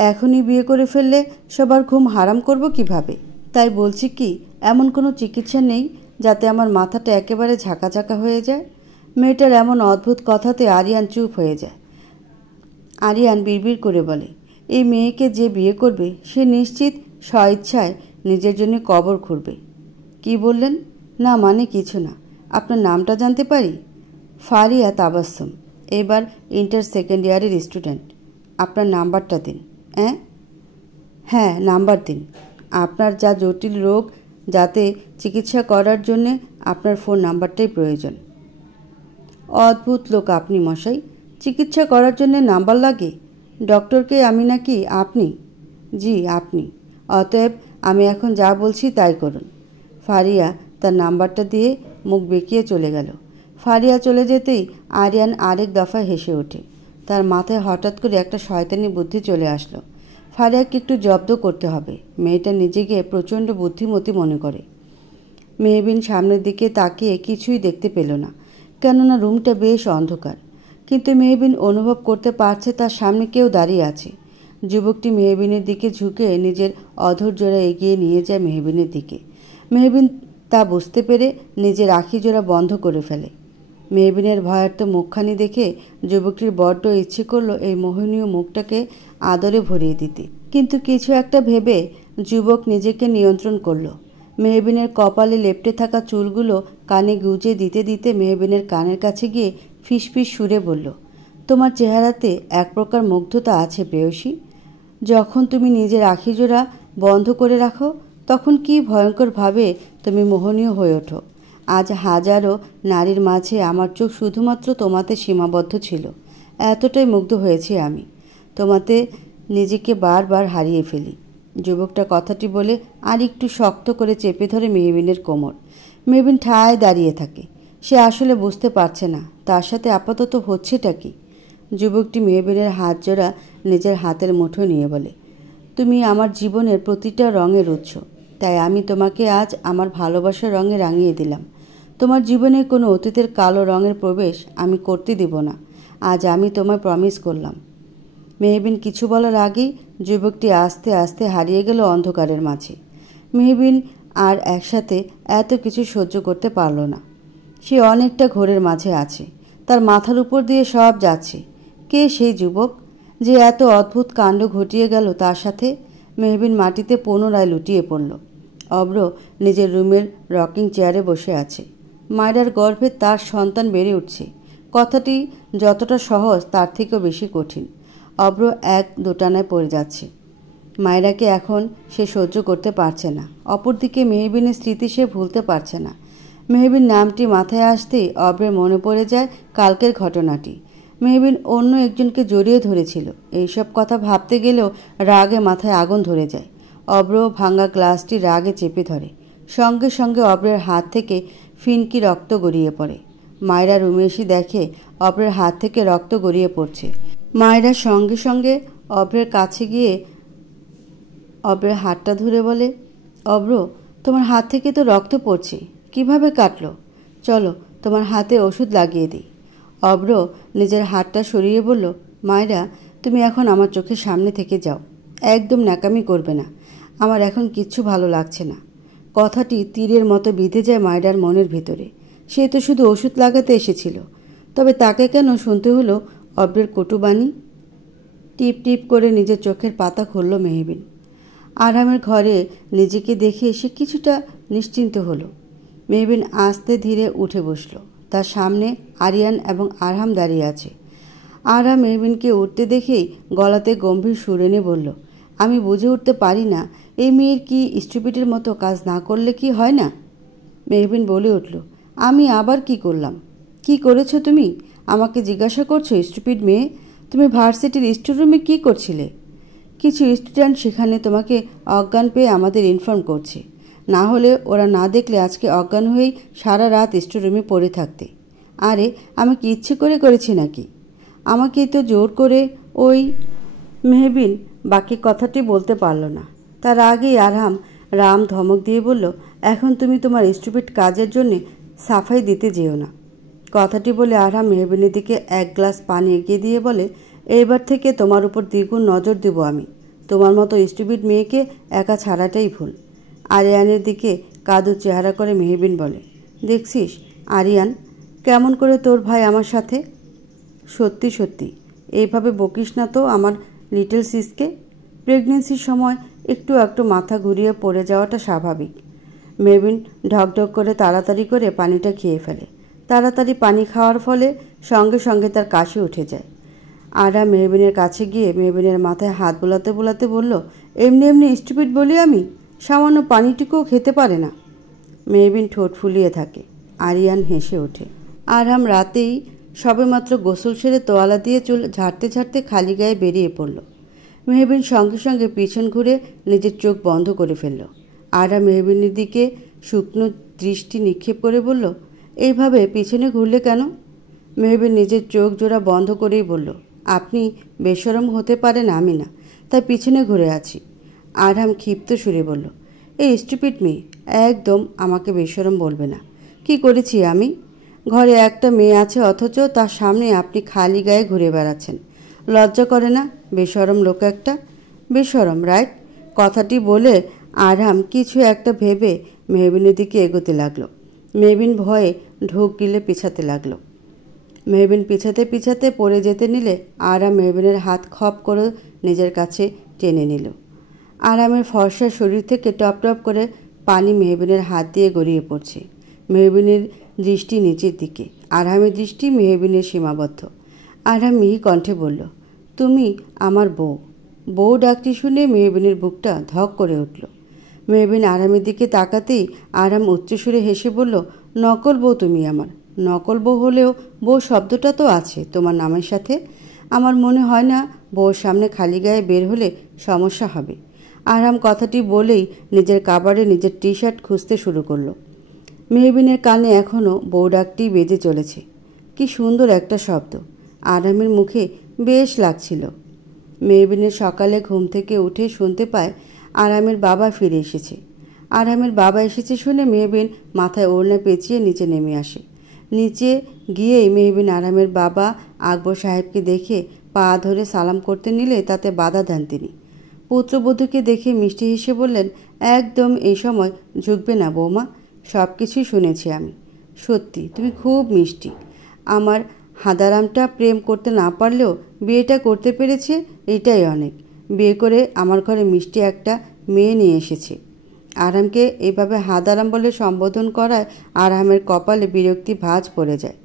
এখনই বিয়ে করে ফেললে সবার ঘুম হারাম করব কিভাবে? তাই বলছি কি, এমন কোনো চিকিৎসা নেই যাতে আমার মাথাটা একেবারে ঝাঁকা হয়ে যায়? মেয়েটার এমন অদ্ভুত কথাতে আরিয়ান চুপ হয়ে যায়। আরিয়ান বিড়বিড় করে বলে, এই মেয়েকে যে বিয়ে করবে সে নিশ্চিত স্বইচ্ছায় নিজের জন্য কবর খুঁড়বে। কি বললেন? না মানে কিছু না। আপনার নামটা জানতে পারি? ফারিয়া তাবাসসুম, এবার ইন্টার সেকেন্ড ইয়ারের স্টুডেন্ট। আপনার নাম্বারটা দিন। হ্যাঁ, নাম্বার দিন। আপনার যা জটিল রোগ, যাতে চিকিৎসা করার জন্যে আপনার ফোন নাম্বারটাই প্রয়োজন। অদ্ভুত লোক আপনি মশাই। চিকিৎসা করার জন্য নাম্বার লাগে? ডক্টরকে আমি নাকি আপনি? জি আপনি। অতএব আমি এখন যা বলছি তাই করুন। ফারিয়া তার নাম্বারটা দিয়ে মুখ বেঁকিয়ে চলে গেল। ফারিয়া চলে যেতেই আরিয়ান আরেক দফায় হেসে ওঠে। তার মাথায় হঠাৎ করে একটা শয়তানি বুদ্ধি চলে আসলো। ফারিয়াকে একটু জব্দ করতে হবে। মেয়েটা নিজেকে প্রচণ্ড বুদ্ধিমতী মনে করে। মেহবিন সামনের দিকে তাকিয়ে কিছুই দেখতে পেল না, কেননা রুমটা বেশ অন্ধকার। কিন্তু মেহবিন অনুভব করতে পারছে তার সামনে কেউ দাঁড়িয়ে আছে। যুবকটি মেহবিনের দিকে ঝুঁকে নিজের অধর জোড়া এগিয়ে নিয়ে যায় মেহবিনের দিকে। মেহবিন তা বুঝতে পেরে নিজের আখি জোড়া বন্ধ করে ফেলে। মেহবিনের ভয়ার্ত মুখখানি দেখে যুবকটির বড্ড ইচ্ছে করলো এই মোহনীয় মুখটাকে আদরে ভরিয়ে দিতে। কিন্তু কিছু একটা ভেবে যুবক নিজেকে নিয়ন্ত্রণ করল। মেহবিনের কপালে লেপ্টে থাকা চুলগুলো কানে গুজে দিতে দিতে মেহবিনের কানের কাছে গিয়ে ফিসফিস সুরে বলল, তোমার চেহারাতে এক প্রকার মুগ্ধতা আছে প্রেয়সী। যখন তুমি নিজের আখিজোড়া বন্ধ করে রাখো তখন কি ভয়ঙ্করভাবে তুমি মোহনীয় হয়ে ওঠো। আজ হাজারো নারীর মাঝে আমার চোখ শুধুমাত্র তোমাতে সীমাবদ্ধ ছিল। এতটাই মুগ্ধ হয়েছি আমি। তোমাতে নিজেকে বারবার হারিয়ে ফেলি। যুবকটা কথাটি বলে আর একটু শক্ত করে চেপে ধরে মেহবিনের কোমর। মেহবিন ঠায় দাঁড়িয়ে থাকে। সে আসলে বুঝতে পারছে না তার সাথে আপাতত হচ্ছেটা কি। যুবকটি মেহবিনের হাত জোড়া নিজের হাতের মুঠো নিয়ে বলে, তুমি আমার জীবনের প্রতিটা রঙের উৎস, তাই আমি তোমাকে আজ আমার ভালোবাসার রঙে রাঙিয়ে দিলাম। তোমার জীবনে কোনো অতীতের কালো রঙের প্রবেশ আমি করতে দিব না। আজ আমি তোমায় প্রমিস করলাম। মেহবিন কিছু বলার আগেই যুবকটি আস্তে আস্তে হারিয়ে গেল অন্ধকারের মাঝে। মেহবিন আর একসাথে এত কিছু সহ্য করতে পারল না। সে অনেকটা ঘোরের মাঝে আছে। তার মাথার উপর দিয়ে সব যাচ্ছে। কে সেই যুবক যে এত অদ্ভুত কাণ্ড ঘটিয়ে গেল তার সাথে? মেহবিন মাটিতে পুনরায় লুটিয়ে পড়ল। অব্র নিজের রুমের রকিং চেয়ারে বসে আছে। মায়রার গর্ভে তার সন্তান বেড়ে উঠছে। কথাটি যতটা সহজ তার থেকেও বেশি কঠিন। অব্র এক দোটানায় পড়ে যাচ্ছে। মায়রাকে এখন সে সহ্য করতে পারছে না। অপরদিকে মেহবিনের স্মৃতি সে ভুলতে পারছে না। মেহবিন নামটি মাথায় আসতেই অব্রের মনে পড়ে যায় কালকের ঘটনাটি। মেহবিন অন্য একজনকে জড়িয়ে ধরেছিল। এইসব কথা ভাবতে গেলেও রাগে মাথায় আগুন ধরে যায়। অব্র ভাঙা গ্লাসটি রাগে চেপে ধরে। সঙ্গে সঙ্গে অব্রের হাত থেকে ফিনকি রক্ত গড়িয়ে পড়ে। মায়রা রুমে এসে দেখে অব্রের হাত থেকে রক্ত গড়িয়ে পড়ছে। মায়রা সঙ্গে সঙ্গে অব্রের কাছে গিয়ে অব্রের হাতটা ধরে বলে, অব্র, তোমার হাত থেকে তো রক্ত পড়ছে, কিভাবে কাটলো? চলো তোমার হাতে ওষুধ লাগিয়ে দিই। অব্র নিজের হাতটা সরিয়ে বলল, মায়রা, তুমি এখন আমার চোখের সামনে থেকে যাও। একদম ন্যাকামি করবে না। আমার এখন কিচ্ছু ভালো লাগছে না। কথাটি তীরের মতো বিঁধে যায় মায়রার মনের ভিতরে। সে তো শুধু ওষুধ লাগাতে এসেছিল, তবে তাকে কেন শুনতে হলো অব্রের কটুবাণী? টিপ টিপ করে নিজের চোখের পাতা খুলল মেহবিন। আরহামের ঘরে নিজেকে দেখে সে কিছুটা নিশ্চিন্ত হলো। মেহবিন আস্তে ধীরে উঠে বসল। তার সামনে আরিয়ান এবং আরহাম দাঁড়িয়ে আছে। আরহাম মেহবিনকে উঠতে দেখেই গলাতে গম্ভীর সুর এনে বলল, আমি বুঝে উঠতে পারি না এই মেয়ের কি স্টুপিডের মতো কাজ না করলে কি হয় না? মেহবিন বলে উঠল, আমি আবার কি করলাম? কি করেছো তুমি? আমাকে জিজ্ঞাসা করছো স্টুপিড মেয়ে? তুমি ভার্সিটির স্টোররুমে কি করছিলে? কিছু স্টুডেন্ট সেখানে তোমাকে অজ্ঞান পেয়ে আমাদের ইনফর্ম করছে। না হলে ওরা না দেখলে আজকে অজ্ঞান হয়েই সারা রাত স্টোররুমে পড়ে থাকতে। আরে আমি কি ইচ্ছে করে করেছি নাকি? আমাকে তো জোর করে ওই মেহবিন বাকি কথাটি বলতে পারল না। তার আগেই রাম ধমক দিয়ে বলল, এখন তুমি তোমার স্টুপিড কাজের জন্য সাফাই দিতে যেও না। কথাটি বলে আরহাম মেহবিনের দিকে এক গ্লাস পানি এগিয়ে দিয়ে বলে, এইবার থেকে তোমার উপর দ্বিগুণ নজর দেব আমি। তোমার মতো স্টুপিড মেয়েকে একা ছাড়াটাই ভুল। আরিয়ানের দিকে কাদুর চেহারা করে মেহবিন বলে, দেখছিস আরিয়ান, কেমন করে তোর ভাই আমার সাথে? সত্যি সত্যি এইভাবে বকিস না তো আমার লিটল সিসকে। প্রেগনেন্সির সময় একটু একটু মাথা ঘুরিয়ে পড়ে যাওয়াটা স্বাভাবিক। মেহবিন ঢকঢক করে তাড়াতাড়ি করে পানিটা খেয়ে ফেলে। তাড়াতাড়ি পানি খাওয়ার ফলে সঙ্গে সঙ্গে তার কাশি উঠে যায়। আরহাম মেহবিনের কাছে গিয়ে মেহবিনের মাথায় হাত বোলাতে বোলাতে বলল, এমনি এমনি স্টুপিড বলি আমি? সামান্য পানিটুকুও খেতে পারে না। মেহবিন ঠোঁট ফুলিয়ে থাকে। আরিয়ান হেসে ওঠে। আরহাম রাতেই সবেমাত্র গোসল সেরে তোয়ালা দিয়ে চুল ঝাড়তে ঝাড়তে খালি গায়ে বেরিয়ে পড়ল। মেহবিন সঙ্গে সঙ্গে পিছন ঘুরে নিজের চোখ বন্ধ করে ফেলল। আরহাম মেহবিনের দিকে শুকনো দৃষ্টি নিক্ষেপ করে বলল, এইভাবে পিছনে ঘুরলে কেন? মেহবিন নিজের চোখ জোড়া বন্ধ করেই বলল, আপনি বেশরম হতে পারেন, আমি না, তাই পিছনে ঘুরে আছি। আরহাম ক্ষিপ্ত সুরে বলল, এই স্টুপিড মেয়ে, একদম আমাকে বেশরম বলবে না। কি করেছি আমি? ঘরে একটা মেয়ে আছে অথচ তার সামনে আপনি খালি গায়ে ঘুরে বেড়াচ্ছেন। লজ্জা করে না? বেশরম লোক একটা। বেশরম, রাইট? কথাটি বলে আরহাম কিছু একটা ভেবে মেহবিনের দিকে এগোতে লাগলো। মেহবিন ভয়ে ঢোক গিলে পিছাতে লাগলো। মেহবিন পিছাতে পিছাতে পড়ে যেতে নিলে আরহাম মেহবিনের হাত খপ করে নিজের কাছে টেনে নিল। আরহামের ফর্সা শরীর থেকে টপ টপ করে পানি মেহবিনের হাত দিয়ে গড়িয়ে পড়ছে। মেহবিনের দৃষ্টি নিচের দিকে, আরহামের দৃষ্টি মেহবিনের সীমাবদ্ধ। আরহাম মিহি কণ্ঠে বলল, তুমি আমার বউ। বউ ডাকটি শুনে মেহবিনের বুকটা ধক করে উঠল। মেহবিন আরহামের দিকে তাকাতেই আরহাম উচ্চস্বরে হেসে বলল, নকল বউ তুমি আমার। নকল বউ হলেও বউ শব্দটা তো আছে তোমার নামের সাথে। আমার মনে হয় না বউর সামনে খালি গায়ে বের হলে সমস্যা হবে। আরহাম কথাটি বলেই নিজের কাবারে নিজের টি শার্ট খুঁজতে শুরু করলো। মেহবিনের কানে এখনও বউ ডাকটি বেজে চলেছে। কি সুন্দর একটা শব্দ, আরহামের মুখে বেশ লাগছিল। মেহবিনের সকালে ঘুম থেকে উঠে শুনতে পায় আরহামের বাবা ফিরে এসেছে। আরহামের বাবা এসেছে শুনে মেহবিন মাথায় ওড়না পেঁচিয়ে নিচে নেমে আসে। নিচে গিয়েই মেহবিন আরহামের বাবা আকবর সাহেবকে দেখে পা ধরে সালাম করতে নিলে তাতে বাধা দেন তিনি। পুত্রবধূকে দেখে মিষ্টি হেসে বললেন, একদম এই সময় ঝুঁকবে না বৌমা, সব কিছুই শুনেছি আমি। সত্যি তুমি খুব মিষ্টি। আমার হাদারামটা প্রেম করতে না পারলেও বিয়েটা করতে পেরেছে, এটাই অনেক। বিয়ে করে আমার ঘরে মিষ্টি একটা মেয়ে নিয়ে এসেছে। আরহামকে এইভাবে হাদারাম বলে সম্বোধন করায় আরহামের কপালে বিরক্তি ভাঁজ পড়ে যায়,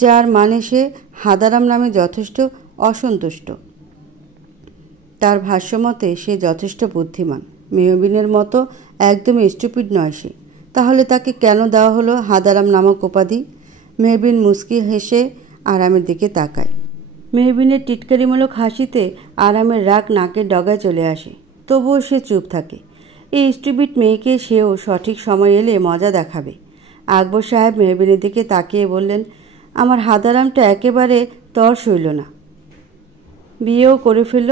যার মানে সে হাদারাম নামে যথেষ্ট অসন্তুষ্ট। তার ভাষ্যমতে সে যথেষ্ট বুদ্ধিমান। মেহবিনের মতো একদমই স্টুপিড নয় সে। তাহলে তাকে কেন দেওয়া হলো হাদারাম নামক উপাধি? মেহবিন মুস্কি হেসে আরহামের দিকে তাকায়। মেহবিনের টিটকারিমূলক হাসিতে আরহামের রাগ নাকের ডগায় চলে আসে। তবুও সে চুপ থাকে। এই স্টুপিড মেয়েকে সেও সঠিক সময় এলে মজা দেখাবে। আকবর সাহেব মেহবিনের দিকে তাকিয়ে বললেন, আমার হাদারামটা একেবারে তর সইল না। বিয়েও করে ফেলল,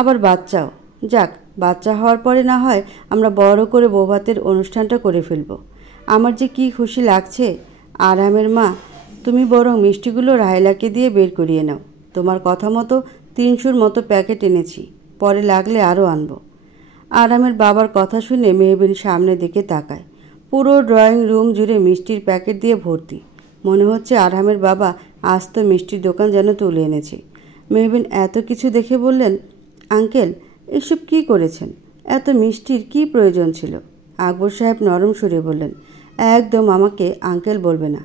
আবার বাচ্চাও। যাক, বাচ্চা হওয়ার পরে না হয় আমরা বড় করে বৌভাতের অনুষ্ঠানটা করে ফেলব। আমার যে কি খুশি লাগছে। আরহামের মা, তুমি বরং মিষ্টিগুলো রাহেলাকে দিয়ে বের করিয়ে নাও। তোমার কথা মতো 300 মতো প্যাকেট এনেছি, পরে লাগলে আরও আনবো। আরহামের বাবার কথা শুনে মেহবিন সামনের দিকে তাকায়। পুরো ড্রয়িং রুম জুড়ে মিষ্টির প্যাকেট দিয়ে ভর্তি। মনে হচ্ছে আরহামের বাবা আস্ত মিষ্টির দোকান যেন তুলে এনেছে। মেহবিন এত কিছু দেখে বললেন, আঙ্কেল, এসব কি করেছেন? এত মিষ্টির কি প্রয়োজন ছিল? আকবর সাহেব নরম সুরে বললেন, একদম আমাকে আঙ্কেল বলবে না।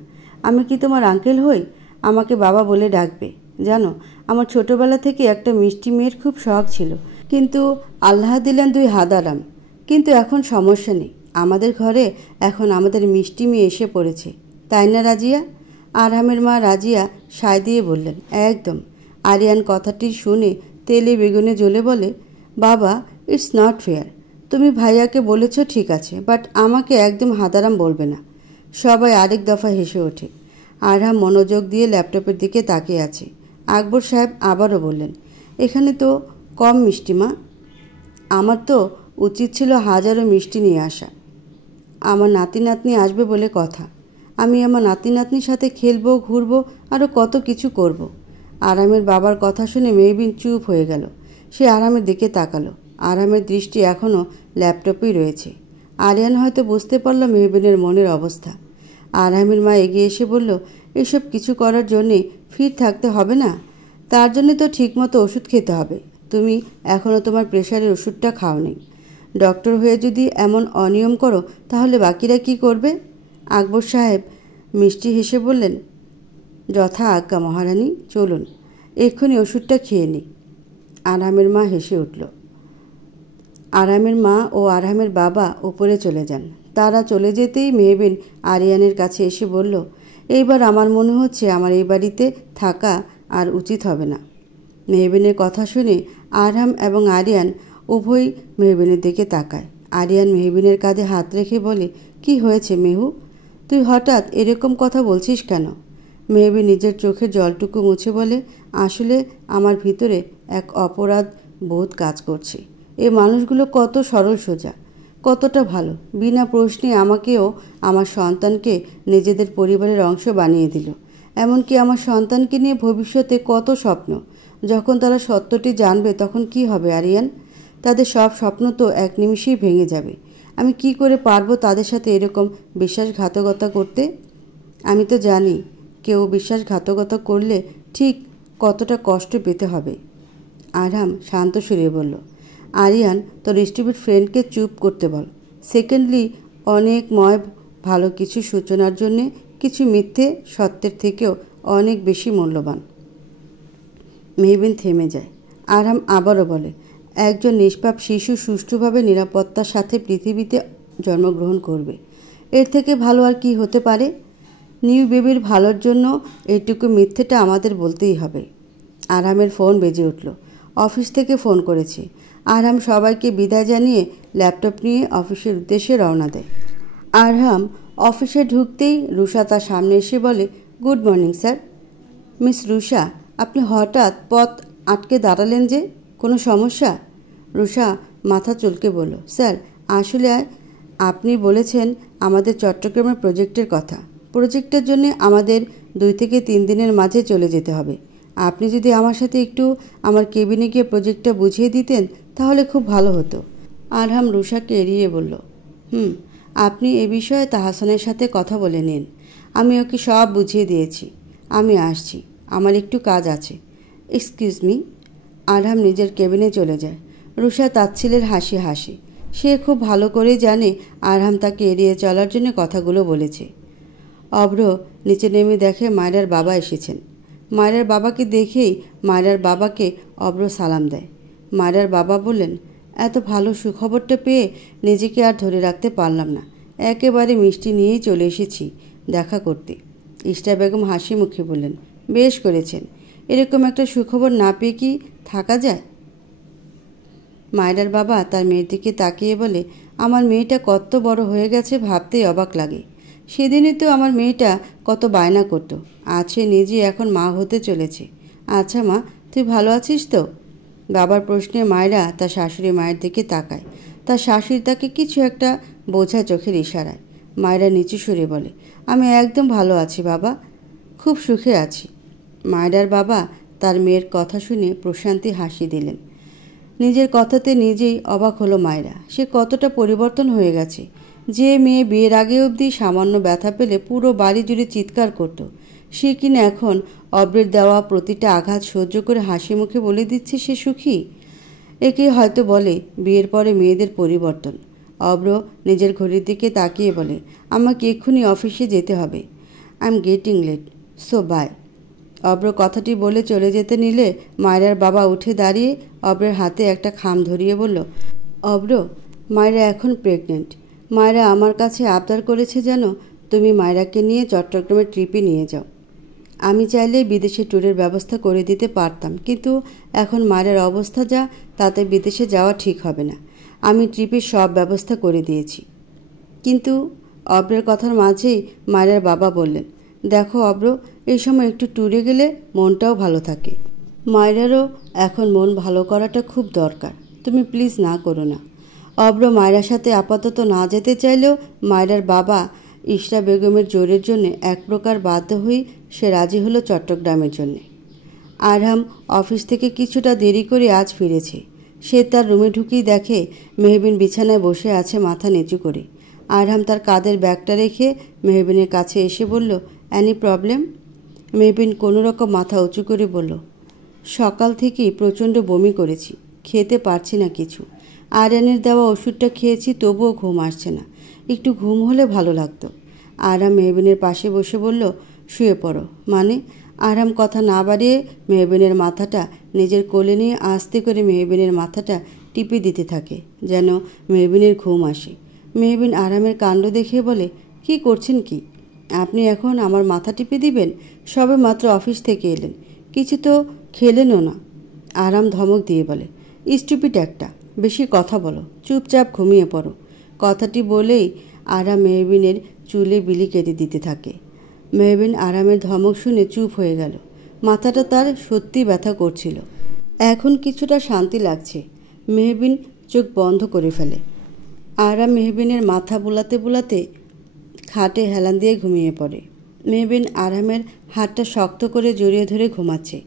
আমি কি তোমার আঙ্কেল হই? আমাকে বাবা বলে ডাকবে। জানো, আমার ছোটবেলা থেকে একটা মিষ্টি মেয়ের খুব শখ ছিল, কিন্তু আল্লাহ দিলেন 2 হাদারাম। কিন্তু এখন সমস্যা নেই, আমাদের ঘরে এখন আমাদের মিষ্টি মেয়ে এসে পড়েছে, তাই না রাজিয়া? আরহামের মা রাজিয়া সায় দিয়ে বললেন, একদম। আরিয়ান কথাটি শুনে তেলে বেগুনে জ্বলে বলে, বাবা, ইটস নট ফেয়ার। তুমি ভাইয়াকে বলেছ ঠিক আছে, বাট আমাকে একদম হাদারাম বলবে না। সবাই আরেক দফা হেসে ওঠে। আরহাম মনোযোগ দিয়ে ল্যাপটপের দিকে তাকিয়ে আছে। আকবর সাহেব আবারও বললেন, এখানে তো কম মিষ্টি মা। আমার তো উচিত ছিল হাজারো মিষ্টি নিয়ে আসা। আমার নাতি নাতনি আসবে বলে কথা। আমি আমার নাতি নাতনির সাথে খেলবো, ঘুরবো, আরও কত কিছু করব। আরামের বাবার কথা শুনে মেহবিন চুপ হয়ে গেল। সে আরামের দিকে তাকালো। আরামের দৃষ্টি এখনও ল্যাপটপেই রয়েছে। আরিয়ান হয়তো বুঝতে পারল মেহবিনের মনের অবস্থা। আরামের মা এগিয়ে এসে বলল, এসব কিছু করার জন্যে ফিট থাকতে হবে না। তার জন্যে তো ঠিকমতো ওষুধ খেতে হবে। তুমি এখনও তোমার প্রেশারের ওষুধটা খাওনি। ডক্টর হয়ে যদি এমন অনিয়ম করো তাহলে বাকিরা কি করবে? আকবর সাহেব মিষ্টি হেসে বললেন, যথা আজ্ঞা মহারানী, চলুন এক্ষুনি ওষুধটা খেয়ে নিই। আরামের মা হেসে উঠল। আরামের মা ও আরামের বাবা উপরে চলে যান। তারা চলে যেতেই মেহবিন আরিয়ানের কাছে এসে বলল, এইবার আমার মনে হচ্ছে আমার এই বাড়িতে থাকা আর উচিত হবে না। মেহবিনের কথা শুনে আরহাম এবং আরিয়ান উভয়ই মেহবিনের দিকে তাকায়। আরিয়ান মেহবিনের কাঁধে হাত রেখে বলে, কি হয়েছে মেহু? তুই হঠাৎ এরকম কথা বলছিস কেন? মেহবিন নিজের চোখের জলটুকু মুছে বলে, আসলে আমার ভিতরে এক অপরাধ বোধ কাজ করছে। এই মানুষগুলো কত সরল সোজা, কতটা ভালো। বিনা প্রশ্নে আমাকেও আমার সন্তানকে নিজেদের পরিবারের অংশ বানিয়ে দিল। এমনকি আমার সন্তানকে নিয়ে ভবিষ্যতে কত স্বপ্ন। যখন তারা সত্যটি জানবে তখন কি হবে আরিয়ান? তাদের সব স্বপ্ন তো এক নিমিষেই ভেঙে যাবে। আমি কি করে পারবো তাদের সাথে এরকম বিশ্বাসঘাতকতা করতে? আমি তো জানি কেউ বিশ্বাসঘাতকতা করলে ঠিক কতটা কষ্ট পেতে হবে। আরহাম শান্ত সুরে বলল, আরিয়ান, তোর স্টুপিড ফ্রেন্ডকে চুপ করতে বল। সেকেন্ডলি, অনেকময় ভালো কিছু সূচনার জন্যে কিছু মিথ্যে সত্যের থেকেও অনেক বেশি মূল্যবান। মেহবিন থেমে যায়। আরহাম আবারও বলে, একজন নিষ্পাপ শিশু সুষ্ঠুভাবে নিরাপত্তার সাথে পৃথিবীতে জন্মগ্রহণ করবে। এর থেকে ভালো আর কি হতে পারে? নিউ বেবির ভালোর জন্য এইটুকু মিথ্যেটা আমাদের বলতেই হবে। আরহামের ফোন বেজে উঠল। অফিস থেকে ফোন করেছে। আরহাম সবাইকে বিদায় জানিয়ে ল্যাপটপ নিয়ে অফিসের উদ্দেশ্যে রওনা দেয়। আরহাম অফিসে ঢুকতেই রুষা তার সামনে এসে বলে, good morning sir. Miss Rusha, আপনি হঠাৎ পথ আটকে দাঁড়ালেন যে, কোনো সমস্যা? রুষা মাথা চুলকে বলল, স্যার আসলে আপনি বলেছেন আমাদের চট্টগ্রামের প্রজেক্টের কথা। প্রজেক্টের জন্য আমাদের 2 থেকে 3 দিনের মাঝে চলে যেতে হবে। আপনি যদি আমার সাথে একটু আমার কেবিনে গিয়ে প্রজেক্টটা বুঝিয়ে দিতেন তাহলে খুব ভালো হতো। আরহাম রুষাকে এড়িয়ে বলল, আপনি এ বিষয়ে তাহসানের সাথে কথা বলে নিন। আমি ওকে সব বুঝিয়ে দিয়েছি। আমি আসছি, আমার একটু কাজ আছে। Excuse me. আরহাম নিজের কেবিনে চলে যায়। রুষা তাচ্ছিলের হাসি হাসে। সে খুব ভালো করেই জানে আরহাম তাকে এড়িয়ে চলার জন্য কথাগুলো বলেছে। অভ্র নিচে নেমে দেখে মায়রার বাবা এসেছেন। মায়রার বাবাকে দেখেই মায়রার বাবাকে অভ্র সালাম দেয়। মায়রার বাবা বললেন, এত ভালো সুখবরটা পেয়ে নিজেকে আর ধরে রাখতে পারলাম না। একেবারে মিষ্টি নিয়েই চলে এসেছি দেখা করতে। ইশরা বেগম হাসি মুখে বললেন, বেশ করেছেন। এরকম একটা সুখবর না পেয়ে কি থাকা যায়? মায়রার বাবা তার মেয়ের দিকে তাকিয়ে বলে, আমার মেয়েটা কত বড় হয়ে গেছে ভাবতেই অবাক লাগে। সেদিনই তো আমার মেয়েটা কত বায়না করত। আজ সে নিজে এখন মা হতে চলেছে। আচ্ছা মা, তুই ভালো আছিস তো? বাবার প্রশ্নে মায়রা তার শাশুড়ি মায়ের দিকে তাকায়। তার শাশুড়ি তাকে কিছু একটা বোঝা চোখের ইশারায়। মায়রা নিচু সুরে বলে, আমি একদম ভালো আছি বাবা, খুব সুখে আছি। মায়রার বাবা তার মেয়ের কথা শুনে প্রশান্তি হাসি দিলেন। নিজের কথাতে নিজেই অবাক হলো মায়রা। সে কতটা পরিবর্তন হয়ে গেছে। যে মেয়ে বিয়ের আগে অবধি সামান্য ব্যথা পেলে পুরো বাড়ি জুড়ে চিৎকার করত, সে কিনা এখন অভ্রের দেওয়া প্রতিটা আঘাত সহ্য করে হাসি মুখে বলে দিচ্ছে সে সুখী। একে হয়তো বলে বিয়ের পরে মেয়েদের পরিবর্তন। অভ্র নিজের ঘড়ির দিকে তাকিয়ে বলে, আমাকে এক্ষুনি অফিসে যেতে হবে। I am getting late, so bye. Abhra কথাটি বলে চলে যেতে নিলে মায়রার বাবা উঠে দাঁড়িয়ে অভ্রের হাতে একটা খাম ধরিয়ে বলল, অভ্র, মায়রা এখন প্রেগনেন্ট। মায়রা আমার কাছে আবদার করেছে যেন তুমি মায়রাকে নিয়ে চট্টগ্রামের ট্রিপে নিয়ে যাও। আমি চাইলে বিদেশে ট্যুরের ব্যবস্থা করে দিতে পারতাম, কিন্তু এখন মায়রার অবস্থা যা, তাতে বিদেশে যাওয়া ঠিক হবে না। আমি ট্রিপের সব ব্যবস্থা করে দিয়েছি। কিন্তু অভ্রের কথার মাঝেই মায়রার বাবা বললেন, দেখো অভ্র, এই সময় একটু ট্যুরে গেলে মনটাও ভালো থাকে। মায়রারও এখন মন ভালো করাটা খুব দরকার, তুমি প্লিজ না করো না। অব্র মায়রার সাথে আপাতত না যেতে চাইলেও মায়রার বাবা ইশরা বেগমের জোরের জন্য এক প্রকার বাধ্য হয়ে সে রাজি হলো চট্টগ্রামের জন্যে। আরহাম অফিস থেকে কিছুটা দেরি করে আজ ফিরেছে। সে তার রুমে ঢুকেই দেখে মেহবিন বিছানায় বসে আছে মাথা নিচু করে। আরহাম তার কাঁধের ব্যাগটা রেখে মেহবিনের কাছে এসে বলল, অ্যানি প্রবলেম? মেহবিন কোনো রকম মাথা উঁচু করে বলল, সকাল থেকেই প্রচণ্ড বমি করেছি, খেতে পারছি না কিছু। আরয়ানের দেওয়া ওষুধটা খেয়েছি, তবুও ঘুম আসছে না, একটু ঘুম হলে ভালো লাগতো। আরহাম মেহবিনের পাশে বসে বলল, শুয়ে পড়ো। মানে? আরহাম কথা না বাড়িয়ে মেহবিনের মাথাটা নিজের কোলে নিয়ে আস্তে করে মেহবিনের মাথাটা টিপে দিতে থাকে যেন মেহবিনের ঘুম আসে। মেহবিন আরহামের কাণ্ড দেখে বলে, কি করছেন কি? আপনি এখন আমার মাথা টিপে দিবেন? সবে মাত্র অফিস থেকে এলেন, কিছু তো খেলেনও না। আরহাম ধমক দিয়ে বলে, স্টুপিড একটা, বেশি কথা বলো, চুপচাপ ঘুমিয়ে পড়ো। কথাটি বলেই আরহাম মেহবিনের চুলে বিলি কেটে দিতে থাকে। মেহবিন আরহামের ধমক শুনে চুপ হয়ে গেল। মাথাটা তার সত্যি ব্যথা করছিল। এখন কিছুটা শান্তি লাগছে। মেহবিন চোখ বন্ধ করে ফেলে। আরহাম মেহবিনের মাথা বুলাতে বুলাতে খাটে হেলান দিয়ে ঘুমিয়ে পড়ে। মেহবিন আরহামের হাতটা শক্ত করে জড়িয়ে ধরে ঘুমাচ্ছে।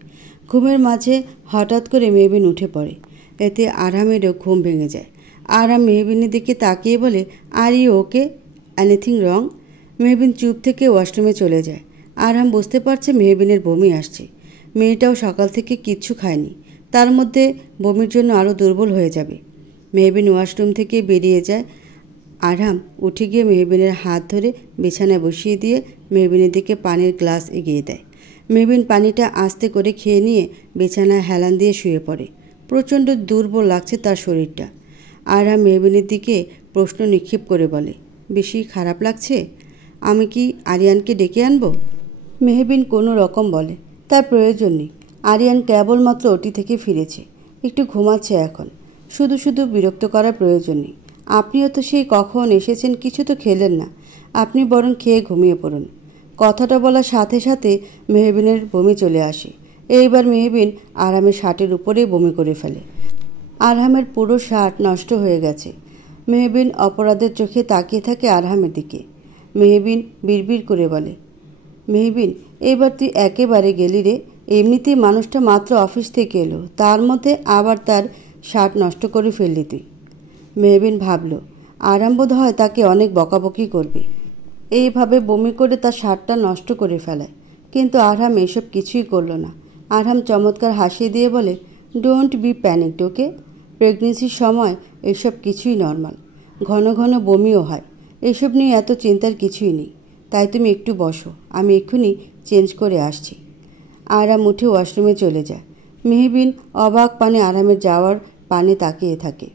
ঘুমের মাঝে হঠাৎ করে মেহবিন উঠে পড়ে। এতে আরহামেরও ঘুম ভেঙে যায়। আরহাম মেহবিনের দিকে তাকিয়ে বলে, are you okay? Anything wrong? Mehbin চুপ থেকে ওয়াশরুমে চলে যায়। আরহাম বুঝতে পারছে মেহবিনের বমি আসছে। মেয়েটাও সকাল থেকে কিচ্ছু খায়নি, তার মধ্যে বমির জন্য আরও দুর্বল হয়ে যাবে। মেহবিন ওয়াশরুম থেকে বেরিয়ে যায়। আরহাম উঠে গিয়ে মেহবিনের হাত ধরে বিছানায় বসিয়ে দিয়ে মেহবিনের দিকে পানির গ্লাস এগিয়ে দেয়। মেহবিন পানিটা আস্তে করে খেয়ে নিয়ে বিছানায় হেলান দিয়ে শুয়ে পড়ে। প্রচণ্ড দুর্বল লাগছে তার শরীরটা। আরহাম মেহবিনের দিকে প্রশ্ন নিক্ষেপ করে বলে, বেশি খারাপ লাগছে? আমি কি আরিয়ানকে ডেকে আনবো? মেহবিন কোনো রকম বলে, তার প্রয়োজন নেই। আরিয়ান কেবলমাত্র ওটি থেকে ফিরেছে, একটু ঘুমাচ্ছে এখন, শুধু শুধু বিরক্ত করার প্রয়োজন নেই। আপনিও তো সেই কখন এসেছেন, কিছু তো খেলেন না, আপনি বরং খেয়ে ঘুমিয়ে পড়ুন। কথাটা বলার সাথে সাথে মেহবিনের বমি চলে আসে। এইবার মেহবিন আরহামের শার্টের উপরেই বমি করে ফেলে। আরহামের পুরো শার্ট নষ্ট হয়ে গেছে। মেহবিন অপরাধের চোখে তাকিয়ে থাকে আরহামের দিকে। মেহবিন বিড়বিড় করে বলে, মেহবিন এবার তুই একেবারে গেলি রে। এমনিতেই মানুষটা মাত্র অফিস থেকে এলো, তার মধ্যে আবার তার শার্ট নষ্ট করে ফেললি তুই। মেহবিন ভাবল, আরহাম বোধ হয় তাকে অনেক বকাবকি করবে, এইভাবে বমি করে তার শার্টটা নষ্ট করে ফেলায়। কিন্তু আরহাম এসব কিছুই করল না। আরহাম চমৎকার হাসি দিয়ে বলে, ডোন্ট বি প্যানিকড, ওকে? প্রেগনেন্সির সময় এসব কিছুই নর্মাল, ঘন ঘন বমিও হয়, এসব নিয়ে এত চিন্তার কিছুই নেই। তাই তুমি একটু বসো, আমি এক্ষুনি চেঞ্জ করে আসছি। আরহাম উঠে ওয়াশরুমে চলে যায়। মেহবিন অবাক পানে আরহামের যাওয়ার পানে তাকিয়ে থাকে।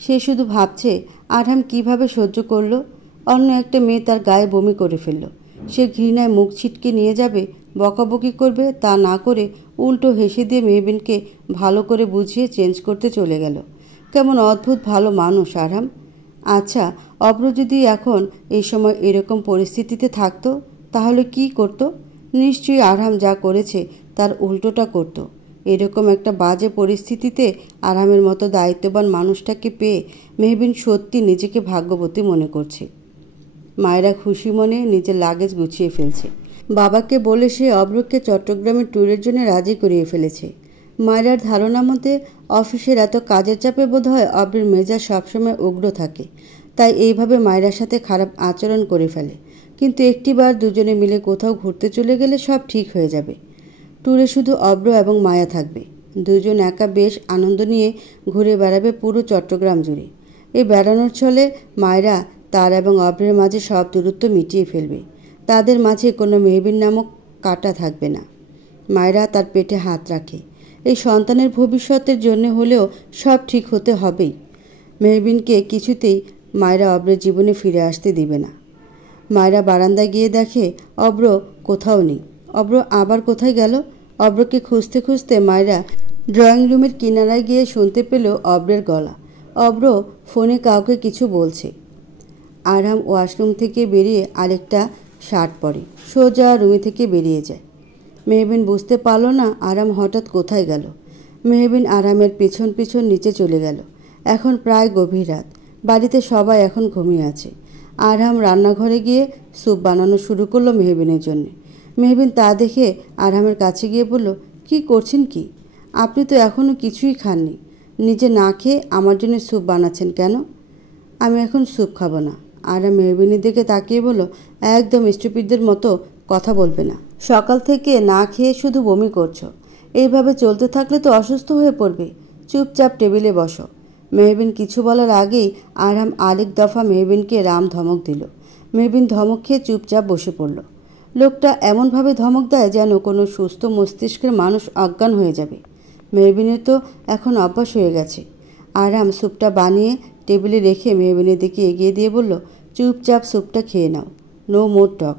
সে শুধু ভাবছে আরহাম কিভাবে সহ্য করলো। অন্য একটা মেয়ে তার গায়ে বমি করে ফেলল, সে ঘৃণায় মুখ ছিটকে নিয়ে যাবে, বকাবকি করবে, তা না করে উল্টো হেসে দিয়ে মেহবিনকে ভালো করে বুঝিয়ে চেঞ্জ করতে চলে গেল। কেমন অদ্ভুত ভালো মানুষ আরহাম। আচ্ছা, অব্র যদি এখন এই সময় এরকম পরিস্থিতিতে থাকতো তাহলে কি করত? নিশ্চয়ই আরহাম যা করেছে তার উল্টোটা করত। এরকম একটা বাজে পরিস্থিতিতে আরহামের মতো দায়িত্ববান মানুষটাকে পেয়ে মেহবিন সত্যি নিজেকে ভাগ্যবতী মনে করছে। মায়েরা খুশি মনে নিজের লাগেজ গুছিয়ে ফেলছে। বাবাকে বলে সে অব্রকে চট্টগ্রামের ট্যুরের জন্য রাজি করিয়ে ফেলেছে। মায়েরার ধারণা মতে অফিসের এত কাজের চাপে বোধ হয় অব্রের মেজাজ সবসময় উগ্র থাকে, তাই এইভাবে মায়েরার সাথে খারাপ আচরণ করে ফেলে। কিন্তু একটিবার দুজনে মিলে কোথাও ঘুরতে চলে গেলে সব ঠিক হয়ে যাবে। ট্যুরে শুধু অব্র এবং মায়া থাকবে। দুজন একা বেশ আনন্দ নিয়ে ঘুরে বেড়াবে পুরো চট্টগ্রাম জুড়ে। এই বেড়ানোর ছলে মায়েরা তার এবং অব্রের মাঝে সব দূরত্ব মিটিয়ে ফেলবে। তাদের মাঝে কোনো মেহবিন নামক কাঁটা থাকবে না। মায়েরা তার পেটে হাত রাখে। এই সন্তানের ভবিষ্যতের জন্য হলেও সব ঠিক হতে হবেই। মেহবিনকে কিছুতেই মায়েরা অব্রের জীবনে ফিরে আসতে দিবে না। মায়েরা বারান্দায় গিয়ে দেখে অব্র কোথাও নেই। অব্র আবার কোথায় গেল? অব্রকে খুঁজতে খুঁজতে মায়েরা ড্রয়িং রুমের কিনারায় গিয়ে শুনতে পেল অব্রের গলা। অব্র ফোনে কাউকে কিছু বলছে। আরহাম ওয়াশরুম থেকে বেরিয়ে আরেকটা শার্ট পরে সোজা রুমে থেকে বেরিয়ে যায়। মেহবিন বুঝতে পারল না আরাম হঠাৎ কোথায় গেল। মেহবিন আরামের পিছন পিছন নিচে চলে গেল। এখন প্রায় গভীর রাত, বাড়িতে সবাই এখন ঘুমিয়ে আছে। আরহাম রান্নাঘরে গিয়ে স্যুপ বানানো শুরু করলো মেহবিনের জন্য। মেহবিন তা দেখে আরহামের কাছে গিয়ে বলল, কি করছেন কি? আপনি তো এখনও কিছুই খাননি, নিজে না খেয়ে আমার জন্য স্যুপ বানাচ্ছেন কেন? আমি এখন স্যুপ খাবো না। আরহাম মেহবিনের দিকে তাকিয়ে বলল, একদম স্টুপিডদের মতো কথা বলবে না। সকাল থেকে না খেয়ে শুধু বমি করছো, এইভাবে চলতে থাকলে তো অসুস্থ হয়ে পড়বে। চুপচাপ টেবিলে বসো। মেহবিন কিছু বলার আগেই আরহাম আরেক দফা মেহবিনকে রাম ধমক দিল। মেহবিন ধমক খেয়ে চুপচাপ বসে পড়ল। লোকটা এমনভাবে ধমক দেয় যেন কোনো সুস্থ মস্তিষ্কের মানুষ অজ্ঞান হয়ে যাবে। মেহবিনের তো এখন অভ্যাস হয়ে গেছে। আরহাম স্যুপটা বানিয়ে টেবিলে রেখে মেহবিনের দিকে এগিয়ে দিয়ে বলল, চুপচাপ স্যুপটা খেয়ে নাও, নো মোর টক।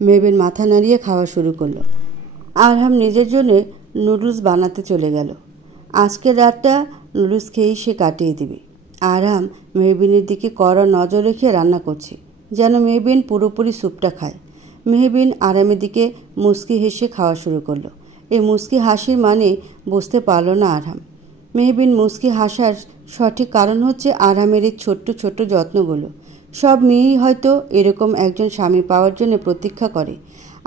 মেহবিন মাথা নাড়িয়ে খাওয়া শুরু করলো। আরহাম নিজের জন্য নুডলস বানাতে চলে গেল। আজকের রাতটা নুডলস খেয়েই সে কাটিয়ে দিবে। আরহাম মেহবিনের দিকে কড়া নজর রেখে রান্না করছে, যেন মেহবিন পুরোপুরি স্যুপটা খায়। মেহবিন আরামের দিকে মুচকি হেসে খাওয়া শুরু করলো। এই মুচকি হাসির মানে বুঝতে পারল না আরহাম। মেহবিন মুচকি হাসার সঠিক কারণ হচ্ছে আরহামের এই ছোট্ট ছোট্ট যত্নগুলো। সব মেয়েই হয়তো এরকম একজন স্বামী পাওয়ার জন্য প্রতীক্ষা করে।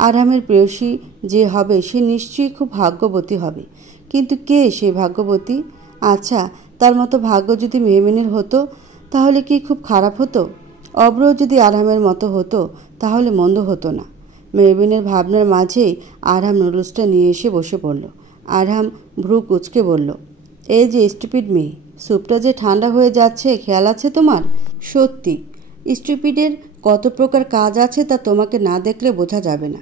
আরহামের প্রেয়সী যে হবে সে নিশ্চয়ই খুব ভাগ্যবতী হবে। কিন্তু কে সে ভাগ্যবতী? আচ্ছা, তার মতো ভাগ্য যদি মেহবিনের হতো তাহলে কি খুব খারাপ হতো? অব্র যদি আরহামের মতো হতো তাহলে মন্দ হতো না। মেহবিনের ভাবনার মাঝেই আরহাম নুডলসটা নিয়ে এসে বসে পড়ল। আরহাম ভ্রু কুঁচকে বলল, এই যে স্টুপিড মেয়ে, স্যুপটা যে ঠান্ডা হয়ে যাচ্ছে খেয়াল আছে তোমার? সত্যি স্টুপিডের কত প্রকার কাজ আছে তা তোমাকে না দেখলে বোঝা যাবে না।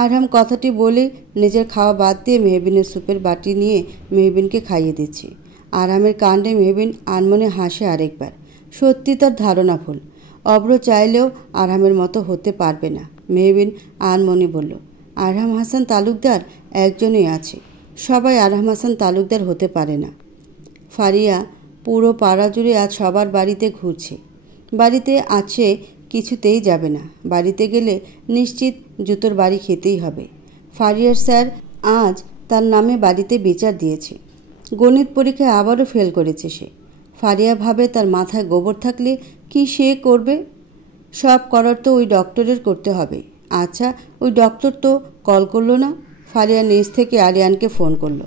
আরহাম কথাটি বলে নিজের খাওয়া বাদ দিয়ে মেহবিনের স্যুপের বাটি নিয়ে মেহবিনকে খাইয়ে দিচ্ছে। আরহামের কাণ্ডে মেহবিন আনমনে হাসে আরেকবার। সত্যি তার ধারণা ভুল। অব্র চাইলেও আরহামের মতো হতে পারবে না। মেহবিন আনমনে বলল, আরহাম হাসান তালুকদার একজনই আছে, সবাই আরহাম হাসান তালুকদার হতে পারে না। ফারিয়া পুরো পাড়া জুড়ে আজ সবার বাড়িতে ঘুরছে। বাড়িতে আছে কিছুতেই যাবে না। বাড়িতে গেলে নিশ্চিত জুতোর বাড়ি খেতেই হবে। ফারিয়ার স্যার আজ তার নামে বাড়িতে বিচার দিয়েছে। গণিত পরীক্ষায় আবারও ফেল করেছে সে। ফারিয়া ভাবে তার মাথায় গোবর থাকলে কি সে করবে? সব করার তো ওই ডক্টরের করতে হবে। আচ্ছা, ওই ডক্টর তো কল করলো না। ফারিয়া নিজ থেকে আরিয়ানকে ফোন করলো।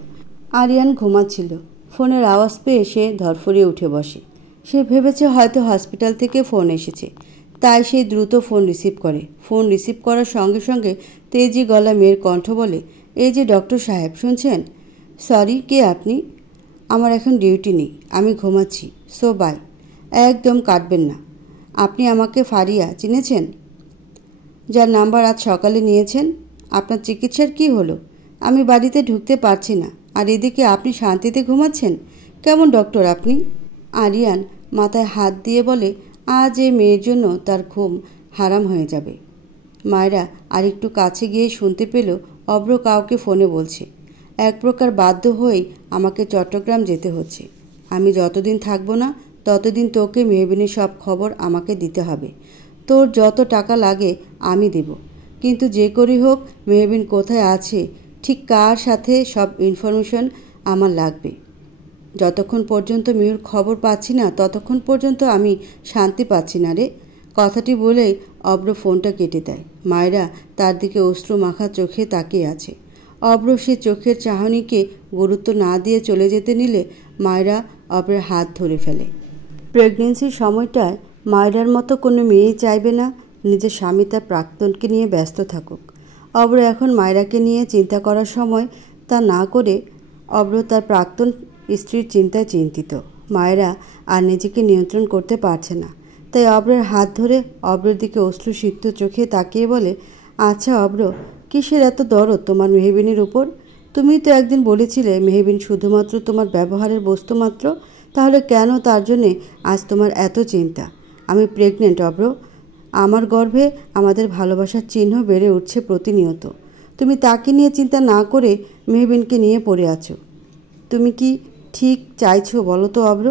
আরিয়ান ঘুমাচ্ছিল। ফোনের আওয়াজ পেয়ে সে ধরফড়িয়ে উঠে বসে। সে ভেবেছে হয়তো হসপিটাল থেকে ফোন এসেছে, তাই সে দ্রুত ফোন রিসিভ করে। ফোন রিসিভ করার সঙ্গে সঙ্গে তেজি গলা মেয়ের কণ্ঠ বলে, এই যে ডক্টর সাহেব, শুনছেন? সরি, কে আপনি? আমার এখন ডিউটি নেই, আমি ঘুমাচ্ছি, সো বাই। একদম কাটবেন না। আপনি আমাকে ফারিয়া চিনেছেন, যার নাম্বার আজ সকালে নিয়েছেন? আপনার চিকিৎসার কি হলো? আমি বাড়িতে ঢুকতে পারছি না, আর এদিকে আপনি শান্তিতে ঘুমাচ্ছেন। কেমন ডক্টর আপনি? আরিয়ান মাথায় হাত দিয়ে বলে, আজ এই মেয়ের জন্য তার ঘুম হারাম হয়ে যাবে। মায়েরা আরেকটু কাছে গিয়ে শুনতে পেল অব্র কাউকে ফোনে বলছে, এক প্রকার বাধ্য হয়েই আমাকে চট্টগ্রাম যেতে হচ্ছে। আমি যতদিন থাকবো না ততদিন তোকে মেহবিনের সব খবর আমাকে দিতে হবে। তোর যত টাকা লাগে আমি দেব, কিন্তু যে করেই হোক মেহবিন কোথায় আছে, ঠিক কার সাথে, সব ইনফরমেশন আমার লাগবে। যতক্ষণ পর্যন্ত মেহুর খবর পাচ্ছি না ততক্ষণ পর্যন্ত আমি শান্তি পাচ্ছি না রে। কথাটি বলেই অব্র ফোনটা কেটে দেয়। মায়েরা তার দিকে অশ্রু মাখা চোখে তাকিয়ে আছে। অব্র সে চোখের চাহনিকে গুরুত্ব না দিয়ে চলে যেতে নিলে মায়েরা অব্রের হাত ধরে ফেলে। প্রেগনেন্সির সময়টায় মায়েরার মতো কোনো মেয়েই চাইবে না নিজের স্বামী তার প্রাক্তনকে নিয়ে ব্যস্ত থাকুক। অব্র এখন মায়েরাকে নিয়ে চিন্তা করার সময় তা না করে অব্র তার প্রাক্তন স্ত্রীর চিন্তায় চিন্তিত। মায়েরা আর নিজেকে নিয়ন্ত্রণ করতে পারছে না, তাই অব্রের হাত ধরে অব্রের দিকে অশ্রুসিক্ত চোখে তাকিয়ে বলে, আচ্ছা অব্র, কিসের এত দরদ তোমার মেহবিনের উপর? তুমি তো একদিন বলেছিলে মেহবিন শুধুমাত্র তোমার ব্যবহারের বস্তু মাত্র, তাহলে কেন তার জন্যে আজ তোমার এত চিন্তা? আমি প্রেগনেন্ট অব্র। আমার গর্ভে আমাদের ভালোবাসার চিহ্ন বেড়ে উঠছে প্রতিনিয়ত। তুমি তাকে নিয়ে চিন্তা না করে মেহবিনকে নিয়ে পড়ে আছো। তুমি কি ঠিক চাইছো বলো তো অব্র?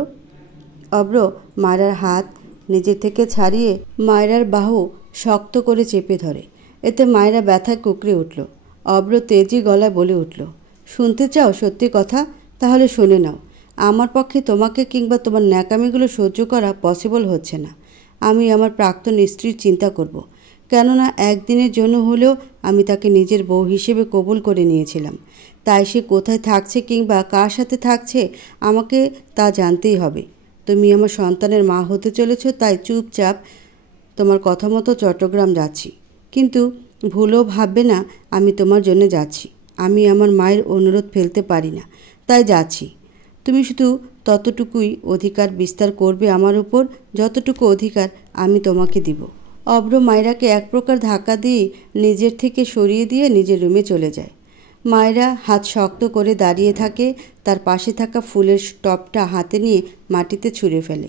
অব্র মায়েরার হাত নিজের থেকে ছাড়িয়ে মায়েরার বাহু শক্ত করে চেপে ধরে। এতে মায়েরা ব্যথায় কুঁকড়ে উঠল। অব্র তেজি গলায় বলে উঠল, শুনতে চাও সত্যি কথা? তাহলে শুনে নাও। আমার পক্ষে তোমাকে কিংবা তোমার ন্যাকামিগুলো সহ্য করা পসিবল হচ্ছে না। আমি আমার প্রাক্তন স্ত্রীর চিন্তা করব। কেননা একদিনের জন্য হলেও আমি তাকে নিজের বউ হিসেবে কবুল করে নিয়েছিলাম। তাই সে কোথায় থাকছে কিংবা কার সাথে থাকছে আমাকে তা জানতেই হবে। তুমি আমার সন্তানের মা হতে চলেছ, তাই চুপচাপ তোমার কথা মতো চট্টগ্রাম যাচ্ছি। কিন্তু ভুলেও ভাববে না আমি তোমার জন্য যাচ্ছি। আমি আমার মায়ের অনুরোধ ফেলতে পারি না, তাই যাচ্ছি। তুমি শুধু ততটুকুই অধিকার বিস্তার করবে আমার উপর, যতটুকু অধিকার আমি তোমাকে দিব। অব্র মায়রাকে এক প্রকার ধাক্কা দিয়ে নিজের থেকে সরিয়ে দিয়ে নিজের রুমে চলে যায়। মায়রা হাত শক্ত করে দাঁড়িয়ে থাকে, তার পাশে থাকা ফুলের টপটা হাতে নিয়ে মাটিতে ছুঁড়ে ফেলে,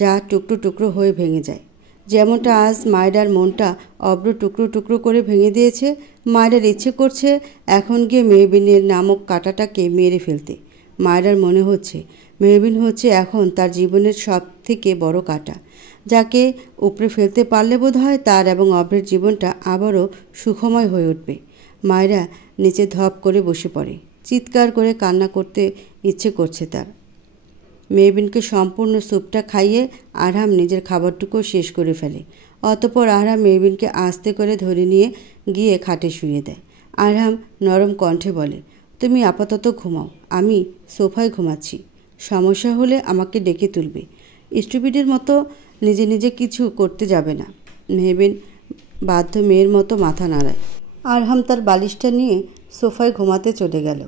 যা টুকরো টুকরো হয়ে ভেঙে যায়। যেমনটা আজ মায়রার মনটা অব্র টুকরো টুকরো করে ভেঙে দিয়েছে, মায়রার ইচ্ছে করছে এখন গিয়ে মেহবিনের নামক কাঁটাটাকে মেরে ফেলতে। মায়রার মনে হচ্ছে মেহবিন হচ্ছে এখন তার জীবনের সব থেকে বড় কাঁটা, যাকে উপড়ে ফেলতে পারলে বোধ হয় তার এবং অব্রের জীবনটা আবারও সুখময় হয়ে উঠবে। মায়রা নিচে ধপ করে বসে পড়ে, চিৎকার করে কান্না করতে ইচ্ছে করছে তার। মেহবিনকে সম্পূর্ণ স্যুপটা খাইয়ে আরহাম নিজের খাবারটুকু শেষ করে ফেলে। অতঃপর আরহাম মেহবিনকে আস্তে করে ধরে নিয়ে গিয়ে খাটে শুয়ে দেয়। আরহাম নরম কণ্ঠে বলে, তুমি আপাতত ঘুমাও, আমি সোফায় ঘুমাচ্ছি। সমস্যা হলে আমাকে ডেকে তুলবে। স্টুপিডের মতো নিজে নিজে কিছু করতে যাবে না। মেহবিন বাধ্য মেয়ের মতো মাথা নাড়ায়। আরহাম তার বালিশটা নিয়ে সোফায় ঘুমাতে চলে গেল।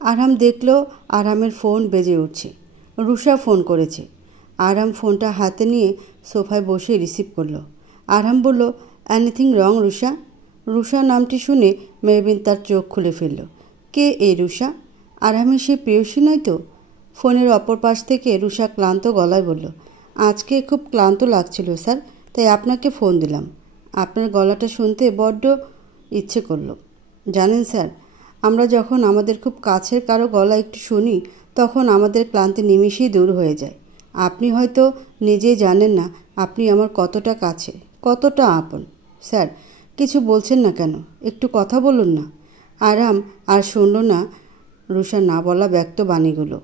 আরহাম দেখল আরহামের ফোন বেজে উঠছে। রুষা ফোন করেছে। আরহাম ফোনটা হাতে নিয়ে সোফায় বসে রিসিভ করলো। আরহাম বলল, এনিথিং রং রুষা? রুষা নামটি শুনে মেহবিন তার চোখ খুলে ফেলল। কে এই রুষা? আরহামের সে প্রেয়সী নয় তো? ফোনের অপর পাশ থেকে রুষা ক্লান্ত গলায় বলল, আজকে খুব ক্লান্ত লাগছিল স্যার, তাই আপনাকে ফোন দিলাম। আপনার গলাটা শুনতে বড্ড ইচ্ছে করল। জানেন স্যার, আমরা যখন আমাদের খুব কাছের কারো গলা একটু শুনি তখন আমাদের ক্লান্তি নিমিষেই দূর হয়ে যায়। আপনি হয়তো নিজেই জানেন না আপনি আমার কতটা কাছে, কতটা আপন। স্যার, কিছু বলছেন না কেন? একটু কথা বলুন না। আরহাম আর শুনল না রুষার না বলা ব্যক্ত বাণীগুলো।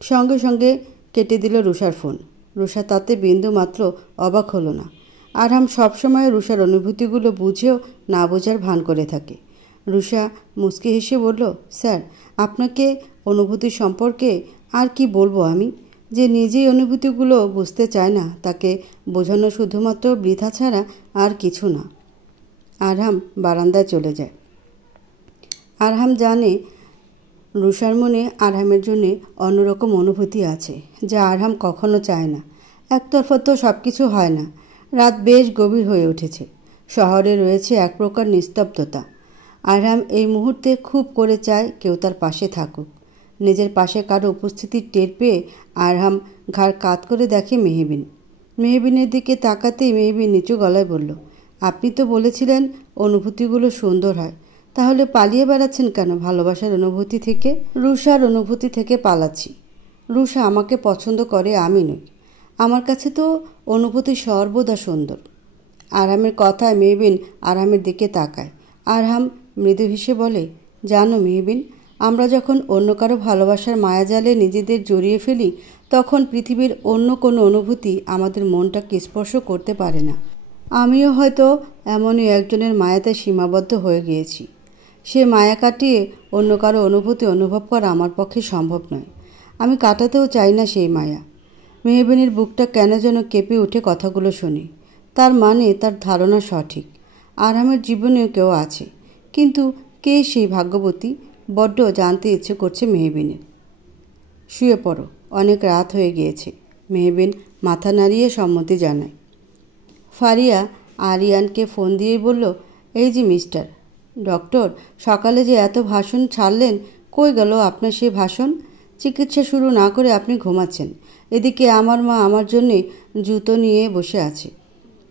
সঙ্গে সঙ্গে কেটে দিল রুষার ফোন। রুষা তাতে বিন্দু মাত্র অবাক হলো না। আরহাম সবসময় রুষার অনুভূতিগুলো বুঝেও না বোঝার ভান করে থাকে। রুষা মুচকি হেসে বলল, স্যার, আপনাকে অনুভূতি সম্পর্কে আর কি বলবো আমি? যে নিজেই অনুভূতিগুলো বুঝতে চায় না তাকে বোঝানো শুধুমাত্র বৃথা ছাড়া আর কিছু না। আরহাম বারান্দায় চলে যায়। আরহাম জানে রুষার মনে আরহামের জন্যে অন্যরকম অনুভূতি আছে, যা আরহাম কখনো চায় না। একতরফা তো সব কিছু হয় না। রাত বেশ গভীর হয়ে উঠেছে। শহরে রয়েছে এক প্রকার নিস্তব্ধতা। আরহাম এই মুহূর্তে খুব করে চায় কেউ তার পাশে থাকুক। নিজের পাশে কারো উপস্থিতির টের পেয়ে আরহাম ঘাড় কাত করে দেখে মেহবিন। মেহবিনের দিকে তাকাতেই মেহবিন নিচু গলায় বলল, আপনি তো বলেছিলেন অনুভূতিগুলো সুন্দর হয়, তাহলে পালিয়ে বেড়াচ্ছেন কেন ভালোবাসার অনুভূতি থেকে? রুষার অনুভূতি থেকে পালাচ্ছি। রুষা আমাকে পছন্দ করে, আমি নই। আমার কাছে তো অনুভূতি সর্বদা সুন্দর। আরহামের কথায় মেহবিন আরহামের দিকে তাকায়। আরহাম মৃদু হেসে বলে, জানো মেহবিন, আমরা যখন অন্য কারো ভালোবাসার মায়াজালে নিজেদের জড়িয়ে ফেলি তখন পৃথিবীর অন্য কোনো অনুভূতি আমাদের মনটাকে স্পর্শ করতে পারে না। আমিও হয়তো এমনই একজনের মায়াতে সীমাবদ্ধ হয়ে গিয়েছি। সে মায়া কাটিয়ে অন্য কারো অনুভূতি অনুভব করা আমার পক্ষে সম্ভব নয়। আমি কাটাতেও চাই না সেই মায়া। মেহবিনের বুকটা কেন যেন কেঁপে উঠে কথাগুলো শুনে। তার মানে তার ধারণা সঠিক। আরহামের জীবনেও কেউ আছে, কিন্তু কে সেই ভাগ্যবতী? বড্ড জানতে ইচ্ছে করছে মেহবিনের। শুয়ে পড়ো, অনেক রাত হয়ে গিয়েছে। মেহবিন মাথা নাড়িয়ে সম্মতি জানায়। ফারিয়া আরিয়ানকে ফোন দিয়েই বলল, এই যে মিস্টার ডক্টর, সকালে যে এত ভাষণ ছাড়লেন, কই গেল আপনার সেই ভাষণ? চিকিৎসা শুরু না করে আপনি ঘুমাচ্ছেন। এদিকে আমার মা আমার জন্যে জুতো নিয়ে বসে আছে।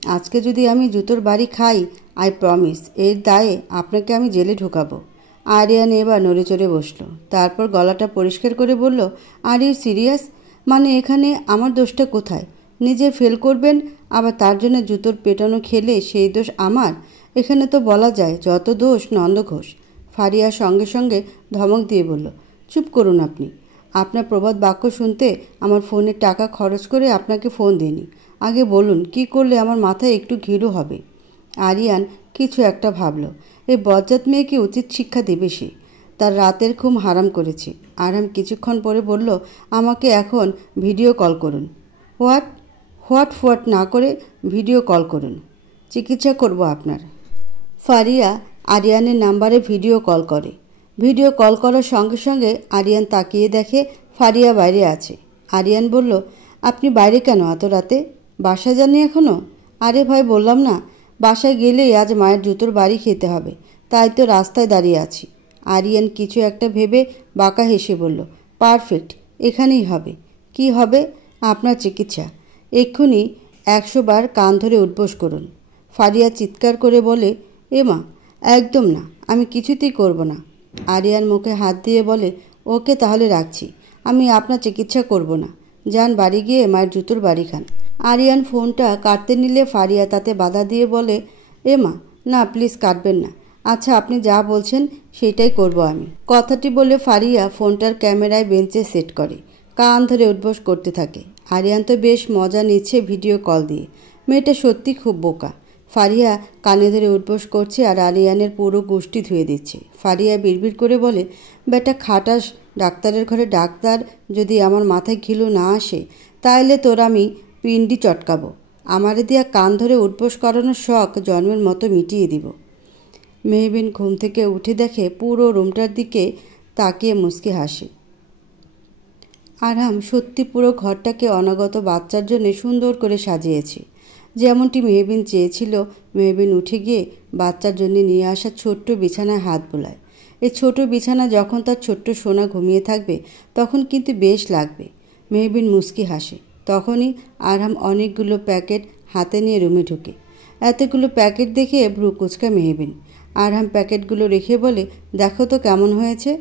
আজকে যদি আমি জুতোর বাড়ি খাই, আই প্রমিস এর দায়ে আপনাকে আমি জেলে ঢোকাবো। আরিয়ান এবার নড়ে চড়ে বসলো। তারপর গলাটা পরিষ্কার করে বলল, আর ইউ সিরিয়াস? মানে এখানে আমার দোষটা কোথায়? নিজে ফেল করবেন, আবার তার জন্য জুতোর পেটানো খেলে সেই দোষ আমার? এখানে তো বলা যায় যত দোষ নন্দ ঘোষ। ফারিয়া সঙ্গে সঙ্গে ধমক দিয়ে বলল, চুপ করুন আপনি। আপনার প্রবাদ বাক্য শুনতে আমার ফোনের টাকা খরচ করে আপনাকে ফোন দিইনি। আগে বলুন কি করলে আমার মাথায় একটু ঘিরও হবে। আরিয়ান কিছু একটা ভাবল। এই বজ্জাত মেয়েকে উচিত শিক্ষা দেবে সে। তার রাতের ঘুম হারাম করেছে। আরাম কিছুক্ষণ পরে বলল, আমাকে এখন ভিডিও কল করুন। হোয়াট হোয়াট হোয়াট না করে ভিডিও কল করুন। চিকিৎসা করব আপনার। ফারিয়া আরিয়ানের নাম্বারে ভিডিও কল করে। ভিডিও কল করার সঙ্গে সঙ্গে আরিয়ান তাকিয়ে দেখে ফারিয়া বাইরে আছে। আরিয়ান বলল, আপনি বাইরে কেন এত রাতে? বাসায় যাননি এখনও? আরে ভাই, বললাম না বাসায় গেলেই আজ মায়ের জুতোর বাড়ি খেতে হবে, তাই তো রাস্তায় দাঁড়িয়ে আছি। আরিয়ান কিছু একটা ভেবে বাঁকা হেসে বলল, পারফেক্ট, এখানেই হবে। কি হবে? আপনার চিকিৎসা। এক্ষুনি 100 বার কান ধরে উঠবোস করুন। ফারিয়া চিৎকার করে বলে, এমা, একদম না, আমি কিছুতেই করব না। আরিয়ান মুখে হাত দিয়ে বলে, ওকে তাহলে রাখছি, আমি আপনার চিকিৎসা করব না। যান বাড়ি গিয়ে মায়ের জুতোর বাড়ি খান। আরিয়ান ফোনটা কাটতে নিলে ফারিয়া তাতে বাধা দিয়ে বলে, এমা, না প্লিজ কাটবেন না। আচ্ছা আপনি যা বলছেন সেটাই করব আমি। কথাটি বলে ফারিয়া ফোনটার ক্যামেরায় বেঞ্চে সেট করে কান ধরে উঠবোস করতে থাকে। আরিয়ান তো বেশ মজা নিচ্ছে ভিডিও কল দিয়ে। মেয়েটা সত্যি খুব বোকা। ফারিয়া কানে ধরে উঠবোস করছে আর আরিয়ানের পুরো গোষ্ঠী ধুয়ে দিচ্ছে। ফারিয়া বিড়বিড় করে বলে, বেটা খাটাস, ডাক্তারের ঘরে ডাক্তার যদি আমার মাথায় ঘিলু না আসে তাইলে তোর আমি পিন্ডি চটকাবো। আমারে দিয়া কান ধরে উঠবোস করানোর শখ জন্মের মতো মিটিয়ে দিব। মেহবিন ঘুম থেকে উঠে দেখে পুরো রুমটার দিকে তাকিয়ে মুচকি হাসে। আরাম সত্যি পুরো ঘরটাকে অনাগত বাচ্চার জন্য সুন্দর করে সাজিয়েছে। যেমনটি মেহবিন চেয়েছিল। মেহবিন উঠে গিয়ে বাচ্চার জন্য নিয়ে আসা ছোট্ট বিছানায় হাত বোলায়। এই ছোট বিছানা যখন তার ছোট্ট সোনা ঘুমিয়ে থাকবে তখন কিন্তু বেশ লাগবে। মেহবিন মুচকি হাসে। তখনই আরাম অনেকগুলো প্যাকেট হাতে নিয়ে রুমে ঢুকে। এতগুলো প্যাকেট দেখে ভ্রু কুচকা মেহবিন। আরাম প্যাকেটগুলো রেখে বলে, দেখো তো কেমন হয়েছে।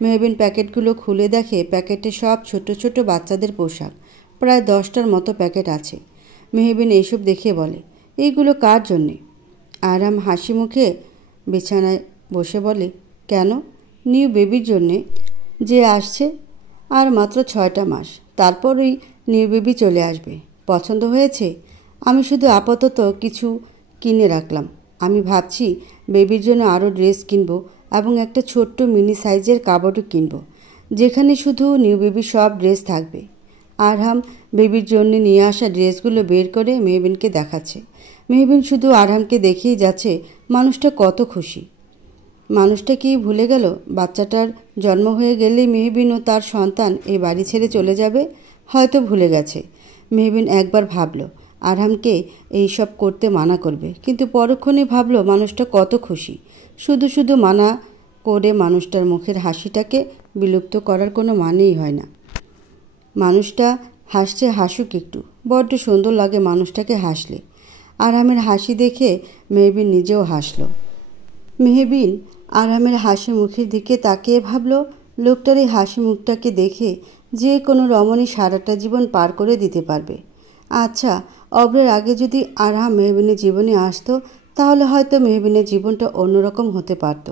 মেহবিন প্যাকেটগুলো খুলে দেখে প্যাকেটে সব ছোট ছোট বাচ্চাদের পোশাক। প্রায় 10টার মতো প্যাকেট আছে। মেহবিন এইসব দেখে বলে, এইগুলো কার জন্যে? আরাম হাসি মুখে বিছানায় বসে বলে, কেন? নিউ বেবির জন্যে, যে আসছে। আর মাত্র 6টা মাস, তারপরই নিউ বেবি চলে আসবে। পছন্দ হয়েছে? আমি শুধু আপাতত কিছু কিনে রাখলাম। আমি ভাবছি বেবির জন্য আরও ড্রেস কিনবো এবং একটা ছোট্ট মিনি সাইজের কাপড়ও কিনবো, যেখানে শুধু নিউ বেবির সব ড্রেস থাকবে। আরহাম বেবির জন্য নিয়ে আসা ড্রেসগুলো বের করে মেহবিনকে দেখাচ্ছে। মেহবিন শুধু আরহামকে দেখেই যাচ্ছে মানুষটা কত খুশি। মানুষটা কি ভুলে গেল বাচ্চাটার জন্ম হয়ে গেলেই মেহবিন ও তার সন্তান এই বাড়ি ছেড়ে চলে যাবে? হয়তো ভুলে গেছে। মেহবিন একবার ভাবল আরহামকে এইসব করতে মানা করবে, কিন্তু পরক্ষণে ভাবল মানুষটা কত খুশি। শুধু শুধু মানা করে মানুষটার মুখের হাসিটাকে বিলুপ্ত করার কোনো মানেই হয় না। মানুষটা হাসছে, হাসুক একটু, বড্ড সুন্দর লাগে মানুষটাকে হাসলে। আরহামের হাসি দেখে মেহবিন নিজেও হাসল। মেহবিন আরহামের হাসি মুখের দিকে তাকিয়ে ভাবল, লোকটার এই হাসি মুখটাকে দেখে যে কোনো রমণী সারাটা জীবন পার করে দিতে পারবে। আচ্ছা, অব্রের আগে যদি আরহাম মেহবিনের জীবনে আসতো তাহলে হয়তো মেহবিনের জীবনটা অন্যরকম হতে পারত।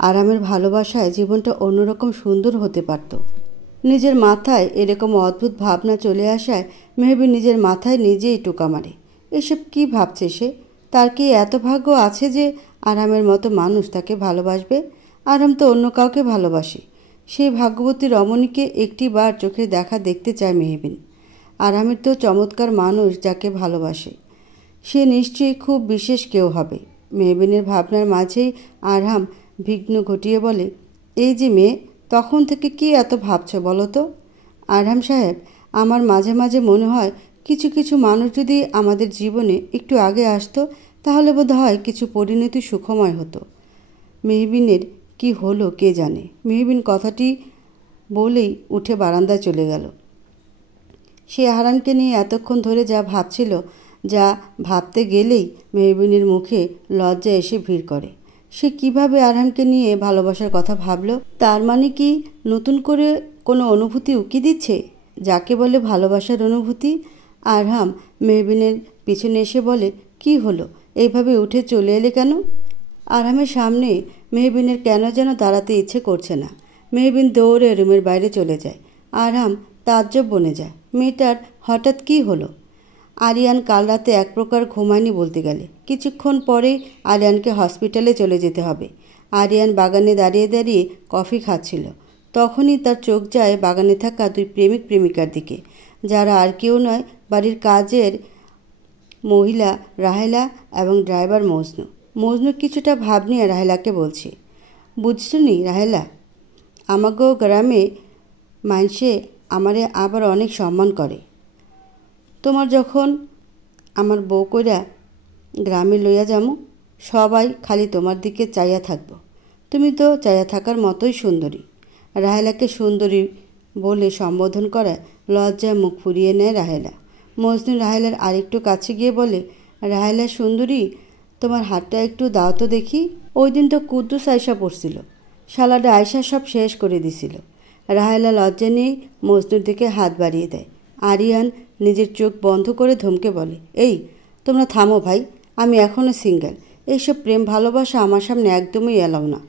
আরহামের ভালোবাসায় জীবনটা অন্যরকম সুন্দর হতে পারত। নিজের মাথায় এরকম অদ্ভুত ভাবনা চলে আসায় মেহবিন নিজের মাথায় নিজেই টোকা মারে। এসব কি ভাবছে সে? তার কি এত ভাগ্য আছে যে আরহামের মতো মানুষ তাকে ভালোবাসবে? আরহাম তো অন্য কাউকে ভালোবাসে। সেই ভাগ্যবতী রমণীকে একটি বার চোখে দেখা দেখতে চায় মেহবিন। আরহামের তো চমৎকার মানুষ যাকে ভালোবাসে, সে নিশ্চয়ই খুব বিশেষ কেউ হবে। মেহবিনের ভাবনার মাঝেই আরহাম বিঘ্ন ঘটিয়ে বলে, এই যে মেয়ে, তখন থেকে কি এত ভাবছ বলো তো? আরহাম সাহেব, আমার মাঝে মাঝে মনে হয় কিছু কিছু মানুষ যদি আমাদের জীবনে একটু আগে আসতো তাহলে বোধ হয় কিছু পরিণতি সুখময় হতো। মেহবিনের কি হলো কে জানে। মেহবিন কথাটি বলেই উঠে বারান্দায় চলে গেল। সে আরহামকে নিয়ে এতক্ষণ ধরে যা ভাবছিল, যা ভাবতে গেলেই মেহবিনের মুখে লজ্জা এসে ভিড় করে। সে কিভাবে আরহামকে নিয়ে ভালোবাসার কথা ভাবল? তার মানে কি নতুন করে কোনো অনুভূতি উকি দিচ্ছে, যাকে বলে ভালোবাসার অনুভূতি? আরহাম মেহবিনের পিছনে এসে বলে, কি হলো, এইভাবে উঠে চলে এলে কেন? আরহামের সামনে মেহবিনের কেন যেন দাঁড়াতে ইচ্ছে করছে না। মেহবিন দৌড়ে রুমের বাইরে চলে যায়। আরহাম তাজ্জব বনে যায়, মেয়েটার হঠাৎ কি হলো? আরিয়ান কাল রাতে এক প্রকার ঘুমায়নি বলতে গেলে। কিছুক্ষণ পরেই আরিয়ানকে হসপিটালে চলে যেতে হবে। আরিয়ান বাগানে দাঁড়িয়ে দাঁড়িয়ে কফি খাচ্ছিল। তখনই তার চোখ যায় বাগানে থাকা দুই প্রেমিক প্রেমিকার দিকে, যারা আর কেউ নয়, বাড়ির কাজের মহিলা রাহেলা এবং ড্রাইভার মজনু। মজনু কিছুটা ভাব নিয়ে রাহেলাকে বলছে, বুঝছুনি রাহেলা, আমাগো গ্রামে মানুষে আমারে আবার অনেক সম্মান করে। তোমার যখন আমার বউ কইরা গ্রামে লইয়া যামু, সবাই খালি তোমার দিকে চাইয়া থাকব। তুমি তো চাইয়া থাকার মতোই সুন্দরী। রাহেলাকে সুন্দরী বলে সম্বোধন করায় লজ্জায় মুখ ফুরিয়ে নেয় রাহেলা। মজনু রাহেলার আরেকটু কাছে গিয়ে বলে, রাহেলা সুন্দরী, তোমার হাতটা একটু দাও তো দেখি। ওই দিন তো কুদ্দুস আয়সা পড়ছিল, শালাটা আয়সা সব শেষ করে দিছিল। রাহেলা লজ্জা নিয়েই মজনুর দিকে হাত বাড়িয়ে দেয়। আরিয়ান নিজের চোখ বন্ধ করে ধমকে বলে, এই তোমরা থামো ভাই, আমি এখনও সিঙ্গেল। এইসব প্রেম ভালোবাসা আমার সামনে একদমই এলাও না।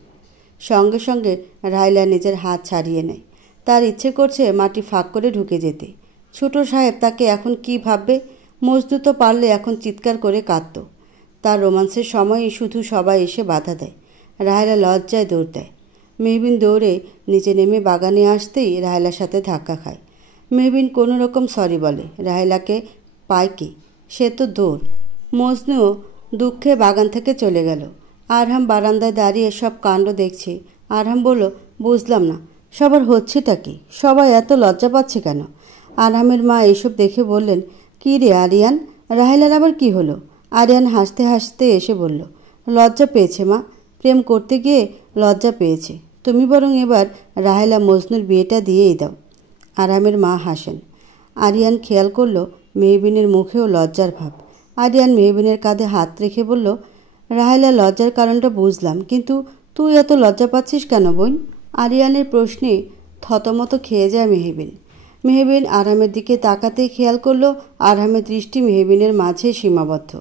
সঙ্গে সঙ্গে রাহেলা নিজের হাত ছাড়িয়ে নেয়। তার ইচ্ছে করছে মাটি ফাঁক করে ঢুকে যেতে। ছোট সাহেব তাকে এখন কি ভাববে? মজনু তো পারলে এখন চিৎকার করে কাঁদত। তার রোমান্সের সময়ই শুধু সবাই এসে বাধা দেয়। রাহেলা লজ্জায় দৌড় দেয়। মেহবিন দৌড়ে নিচে নেমে বাগানে আসতেই রাহেলার সাথে ধাক্কা খায়। মেহবিন কোনো রকম সরি বলে। রাহেলাকে পায় কি? সে তো দৌড়। মজনু দুঃখে বাগান থেকে চলে গেল। আরহাম বারান্দায় দাঁড়িয়ে সব কাণ্ড দেখছে। আরহাম বলল, বুঝলাম না, সবার হচ্ছেটা কি? সবাই এত লজ্জা পাচ্ছে কেন? আরহামের মা এসব দেখে বললেন, কী রে আরিয়ান, রাহেলার আবার কি হলো? আরিয়ান হাসতে হাসতে এসে বলল, লজ্জা পেয়েছে মা, প্রেম করতে গিয়ে লজ্জা পেয়েছে। তুমি বরং এবার রাহেলা মজনুর বিয়েটা দিয়েই দাও। আরহামের মা হাসেন। আরিয়ান খেয়াল করল মেহবিনের মুখেও লজ্জার ভাব। আরিয়ান মেহবিনের কাঁধে হাত রেখে বলল, রাহেলা লজ্জার কারণটা বুঝলাম, কিন্তু তুই এত লজ্জা পাচ্ছিস কেন বোন? আরিয়ানের প্রশ্নে থতমত খেয়ে যায় মেহবিন। মেহবিন আরহামের দিকে তাকাতেই খেয়াল করল আরহামের দৃষ্টি মেহবিনের মাঝে সীমাবদ্ধ।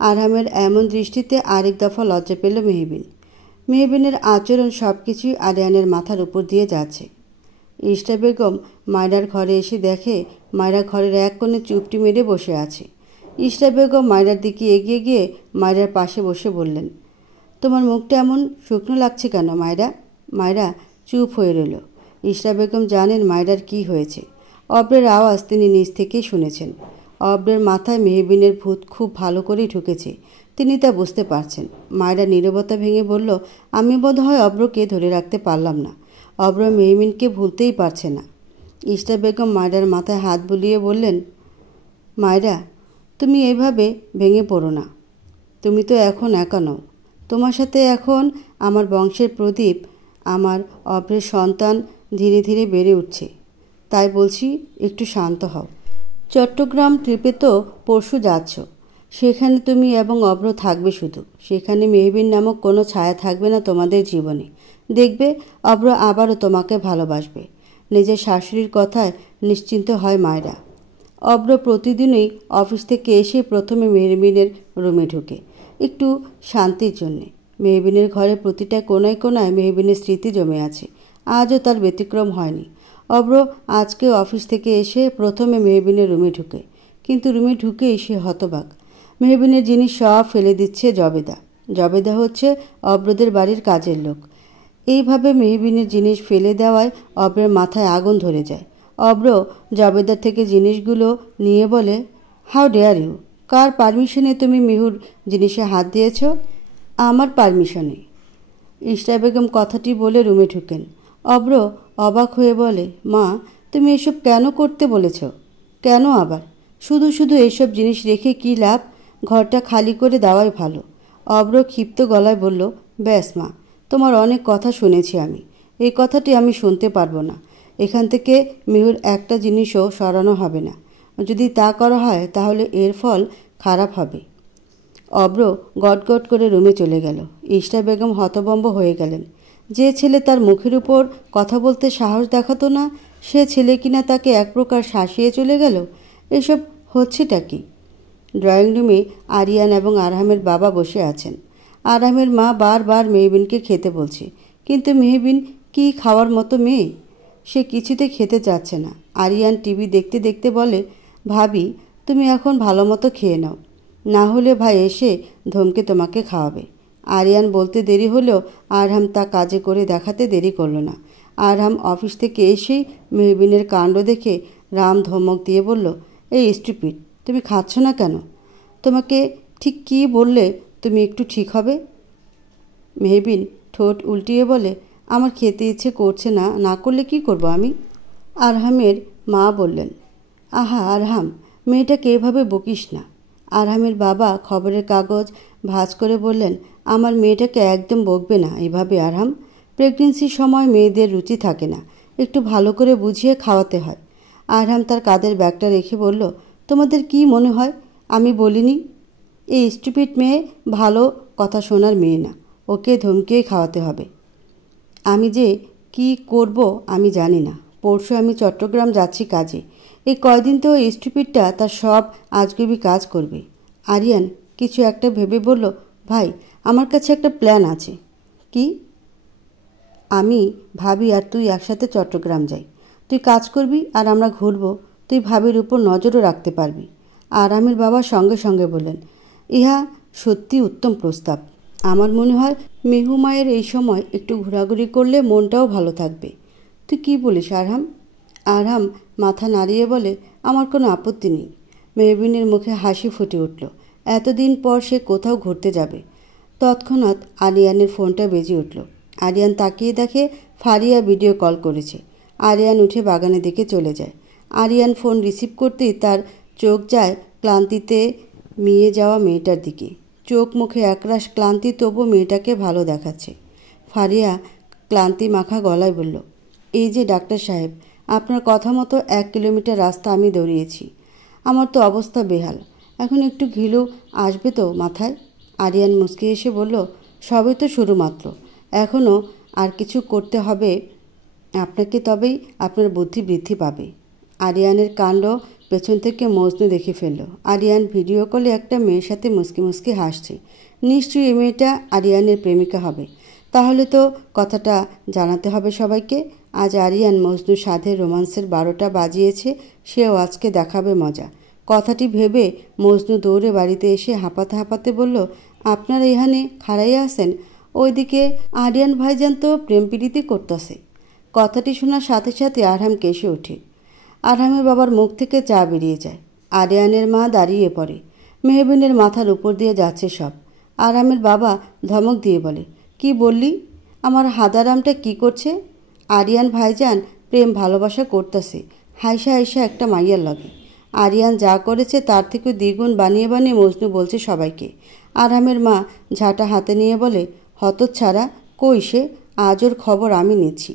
আরহামের এমন দৃষ্টিতে আরেক দফা লজ্জা পেল মেহবিন। মেহবিনের আচরণ সব কিছুই আরিয়ানের মাথার উপর দিয়ে যাচ্ছে। ইশরা বেগম মায়রার ঘরে এসে দেখে মায়রা ঘরের এক কোণে চুপটি মেরে বসে আছে। ইশরা বেগম মায়রার দিকে এগিয়ে গিয়ে মায়রার পাশে বসে বললেন, তোমার মুখটা এমন শুকনো লাগছে কেন মায়রা? মায়রা চুপ হয়ে রইল। ইশরা বেগম জানেন মায়রার কি হয়েছে। অব্রের আওয়াজ তিনি নিজ থেকেই শুনেছেন। অব্রের মাথায় মেহবিনের ভূত খুব ভালো করেই ঢুকেছে, তিনি তা বুঝতে পারছেন। মায়রা নীরবতা ভেঙে বলল, আমি বোধহয় অব্রকে ধরে রাখতে পারলাম না। অব্র মেহবিনকে ভুলতেই পারছে না। ইশরা বেগম মায়রার মাথায় হাত বুলিয়ে বললেন, মায়রা, তুমি এভাবে ভেঙে পড়ো না। তুমি তো এখন একা নও, তোমার সাথে এখন আমার বংশের প্রদীপ, আমার অব্রের সন্তান ধীরে ধীরে বেড়ে উঠছে। তাই বলছি একটু শান্ত হও। চট্টগ্রাম ট্রিপে তো পরশু যাচ্ছ, সেখানে তুমি এবং অব্র থাকবে শুধু। সেখানে মেহবিন নামক কোনো ছায়া থাকবে না তোমাদের জীবনে। দেখবে অব্র আবারও তোমাকে ভালোবাসবে। নিজের শাশুড়ির কথায় নিশ্চিন্ত হয় মায়রা। অব্র প্রতিদিনই অফিস থেকে এসে প্রথমে মেহবিনের রুমে ঢুকে, একটু শান্তির জন্যে। মেহবিনের ঘরে প্রতিটা কোনায় কোনায় মেহবিনের স্মৃতি জমে আছে, আজও তার ব্যতিক্রম হয়নি। অব্র আজকে অফিস থেকে এসে প্রথমে মেহবিনের রুমে ঢুকে, কিন্তু রুমে ঢুকেই সে হতবাক। মেহবিনের জিনিস সব ফেলে দিচ্ছে জবেদা। জবেদা হচ্ছে অব্রদের বাড়ির কাজের লোক। এইভাবে মেহবিনের জিনিস ফেলে দেওয়ায় অব্রের মাথায় আগুন ধরে যায়। অব্র জবেদার থেকে জিনিসগুলো নিয়ে বলে, হাউ ডেয়ার ইউ, কার পারমিশনে তুমি মেহুর জিনিসে হাত দিয়েছ? আমার পারমিশনে। ইশরা বেগম কথাটি বলে রুমে ঢুকেন। অব্র অবাক হয়ে বলে, মা, তুমি এসব কেন করতে বলেছ? কেন আবার? শুধু শুধু এসব জিনিস রেখে কী লাভ? ঘরটা খালি করে দেওয়াই ভালো। অব্র ক্ষিপ্ত গলায় বলল, ব্যাস মা, তোমার অনেক কথা শুনেছি আমি, এই কথাটি আমি শুনতে পারবো না। এখান থেকে মেহুর একটা জিনিসও সরানো হবে না। যদি তা করা হয় তাহলে এর ফল খারাপ হবে। অব্র গটগট করে রুমে চলে গেল। ইশরা বেগম হতভম্ব হয়ে গেলেন। যে ছেলে তার মুখের উপর কথা বলতে সাহস দেখাতো না, সে ছেলে কিনা তাকে এক প্রকার শাসিয়ে চলে গেল। এসব হচ্ছেটা কি? ড্রয়িং রুমে আরিয়ান এবং আরহামের বাবা বসে আছেন। আরহামের মা বারবার মেহবিনকে খেতে বলছে, কিন্তু মেহবিন কি খাওয়ার মতো মেয়ে? সে কিছুতে খেতে চাচ্ছে না। আরিয়ান টিভি দেখতে দেখতে বলে, ভাবি তুমি এখন ভালো মতো খেয়ে নাও, না হলে ভাই এসে ধমকে তোমাকে খাওয়াবে। আরিয়ান বলতে দেরি হলেও আরহাম তা কাজে করে দেখাতে দেরি করল না। আরহাম অফিস থেকে এসেই মেহবিনের কাণ্ড দেখে রাম ধমক দিয়ে বলল, এই স্টুপিড, তুমি খাচ্ছ না কেন? তোমাকে ঠিক কী বললে তুমি একটু ঠিক হবে? মেহবিন ঠোঁট উল্টিয়ে বলে, আমার খেতে ইচ্ছে করছে না, না করলে কি করব আমি? আরহামের মা বললেন, আহা আরহাম, মেয়েটাকে এভাবে বকিস না। আরহামের বাবা খবরের কাগজ ভাঁজ করে বললেন, আমার মেয়েটাকে একদম বকবে না এভাবে আরহাম। প্রেগনেন্সির সময় মেয়েদের রুচি থাকে না, একটু ভালো করে বুঝিয়ে খাওয়াতে হয়। আরহাম তার কাঁধের ব্যাগটা রেখে বলল, তোমাদের কি মনে হয় আমি বলিনি? এই স্টুপিড মেয়ে ভালো কথা শোনার মেয়ে না, ওকে ধমকিয়ে খাওয়াতে হবে। আমি যে কি করব আমি জানি না। পরশু আমি চট্টগ্রাম যাচ্ছি কাজে। এই কয়দিন তো ওই স্টুপিডটা তার সব আজগুবি কাজ করবে। আরিয়ান কিছু একটা ভেবে বলল, ভাই আমার কাছে একটা প্ল্যান আছে। কি? আমি ভাবি আর তুই একসাথে চট্টগ্রাম যাই। তুই কাজ করবি আর আমরা ঘুরবো, তুই ভাবির উপর নজরও রাখতে পারবি। আরামের বাবা সঙ্গে সঙ্গে বললেন, ইহা সত্যি উত্তম প্রস্তাব। আমার মনে হয় মেহু মায়ের এই সময় একটু ঘোরাঘুরি করলে মনটাও ভালো থাকবে। তুই কি বলিস আরহাম? আরহাম মাথা নাড়িয়ে বলে, আমার কোনো আপত্তি নেই। মেহবিনের মুখে হাসি ফুটে উঠল। এতদিন পর সে কোথাও ঘুরতে যাবে। তৎক্ষণাৎ আরিয়ানের ফোনটা বেজে উঠল। আরিয়ান তাকিয়ে দেখে ফারিয়া ভিডিও কল করেছে। আরিয়ান উঠে বাগানের দিকে চলে যায়। আরিয়ান ফোন রিসিভ করতেই তার চোখ যায় ক্লান্তিতে মিয়ে যাওয়া মেয়েটার দিকে। চোখ মুখে একরাশ ক্লান্তি, তবু মেয়েটাকে ভালো দেখাচ্ছে। ফারিয়া ক্লান্তি মাখা গলায় বলল, এই যে ডাক্তার সাহেব, আপনার কথা মতো 1 কিলোমিটার রাস্তা আমি দৌড়িয়েছি। আমার তো অবস্থা বেহাল। এখন একটু ঘিলু আসবে তো মাথায়? আরিয়ান মুচকি এসে বলল, সবে তো শুরু মাত্র, এখনও আর কিছু করতে হবে আপনাকে, তবেই আপনার বুদ্ধি বৃদ্ধি পাবে। আরিয়ানের কাণ্ড পেছন থেকে মজনু দেখে ফেলল। আরিয়ান ভিডিও কলে একটা মেয়ের সাথে মুসকি মুসকি হাসছে। নিশ্চয়ই এই মেয়েটা আরিয়ানের প্রেমিকা হবে। তাহলে তো কথাটা জানাতে হবে সবাইকে। আজ আরিয়ান মজনুর সাথে রোমান্সের 12টা বাজিয়েছে, সেও আজকে দেখাবে মজা। কথাটি ভেবে মজনু দৌড়ে বাড়িতে এসে হাঁপাতে হাঁপাতে বলল, আপনারা এখানে খাড়াইয়া আছেন, ওইদিকে আরিয়ান ভাইজান তো প্রেম প্রীতি করতেছে। কথাটি শোনার সাথে সাথে আরহাম কেসে ওঠে। আরহামের বাবার মুখ থেকে চা বেরিয়ে যায়। আরিয়ানের মা দাঁড়িয়ে পড়ে। মেহবিনের মাথার উপর দিয়ে যাচ্ছে সব। আরহামের বাবা ধমক দিয়ে বলে, কি বললি? আমার হাদারামটা কি করছে? আরিয়ান ভাইজান প্রেম ভালোবাসা করতেছে হাইসা হাইসা একটা মাইয়ার লাগে। আরিয়ান যা করেছে তার থেকে দ্বিগুণ বানিয়ে বানিয়ে মজনু বলছে সবাইকে। আরহামের মা ঝাঁটা হাতে নিয়ে বলে, হতচ্ছাড়া, কই সে? আজ ওর খবর আমি নিচ্ছি।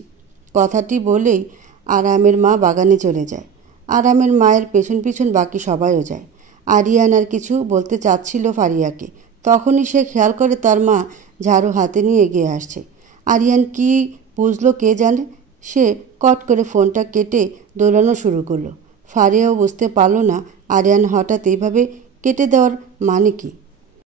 কথাটি বলেই আরামের মা বাগানে চলে যায়। আরামের মায়ের পেছন পিছন বাকি সবাইও যায়। আরিয়ান আর কিছু বলতে চাচ্ছিল ফারিয়াকে, তখনই সে খেয়াল করে তার মা ঝাড়ু হাতে নিয়ে এগিয়ে আসছে। আরিয়ান কি বুঝলো কে জানে, সে কট করে ফোনটা কেটে দৌড়ানো শুরু করলো। ফারিয়াও বুঝতে পারল না আরিয়ান হঠাৎ এইভাবে কেটে দেওয়ার মানে কি।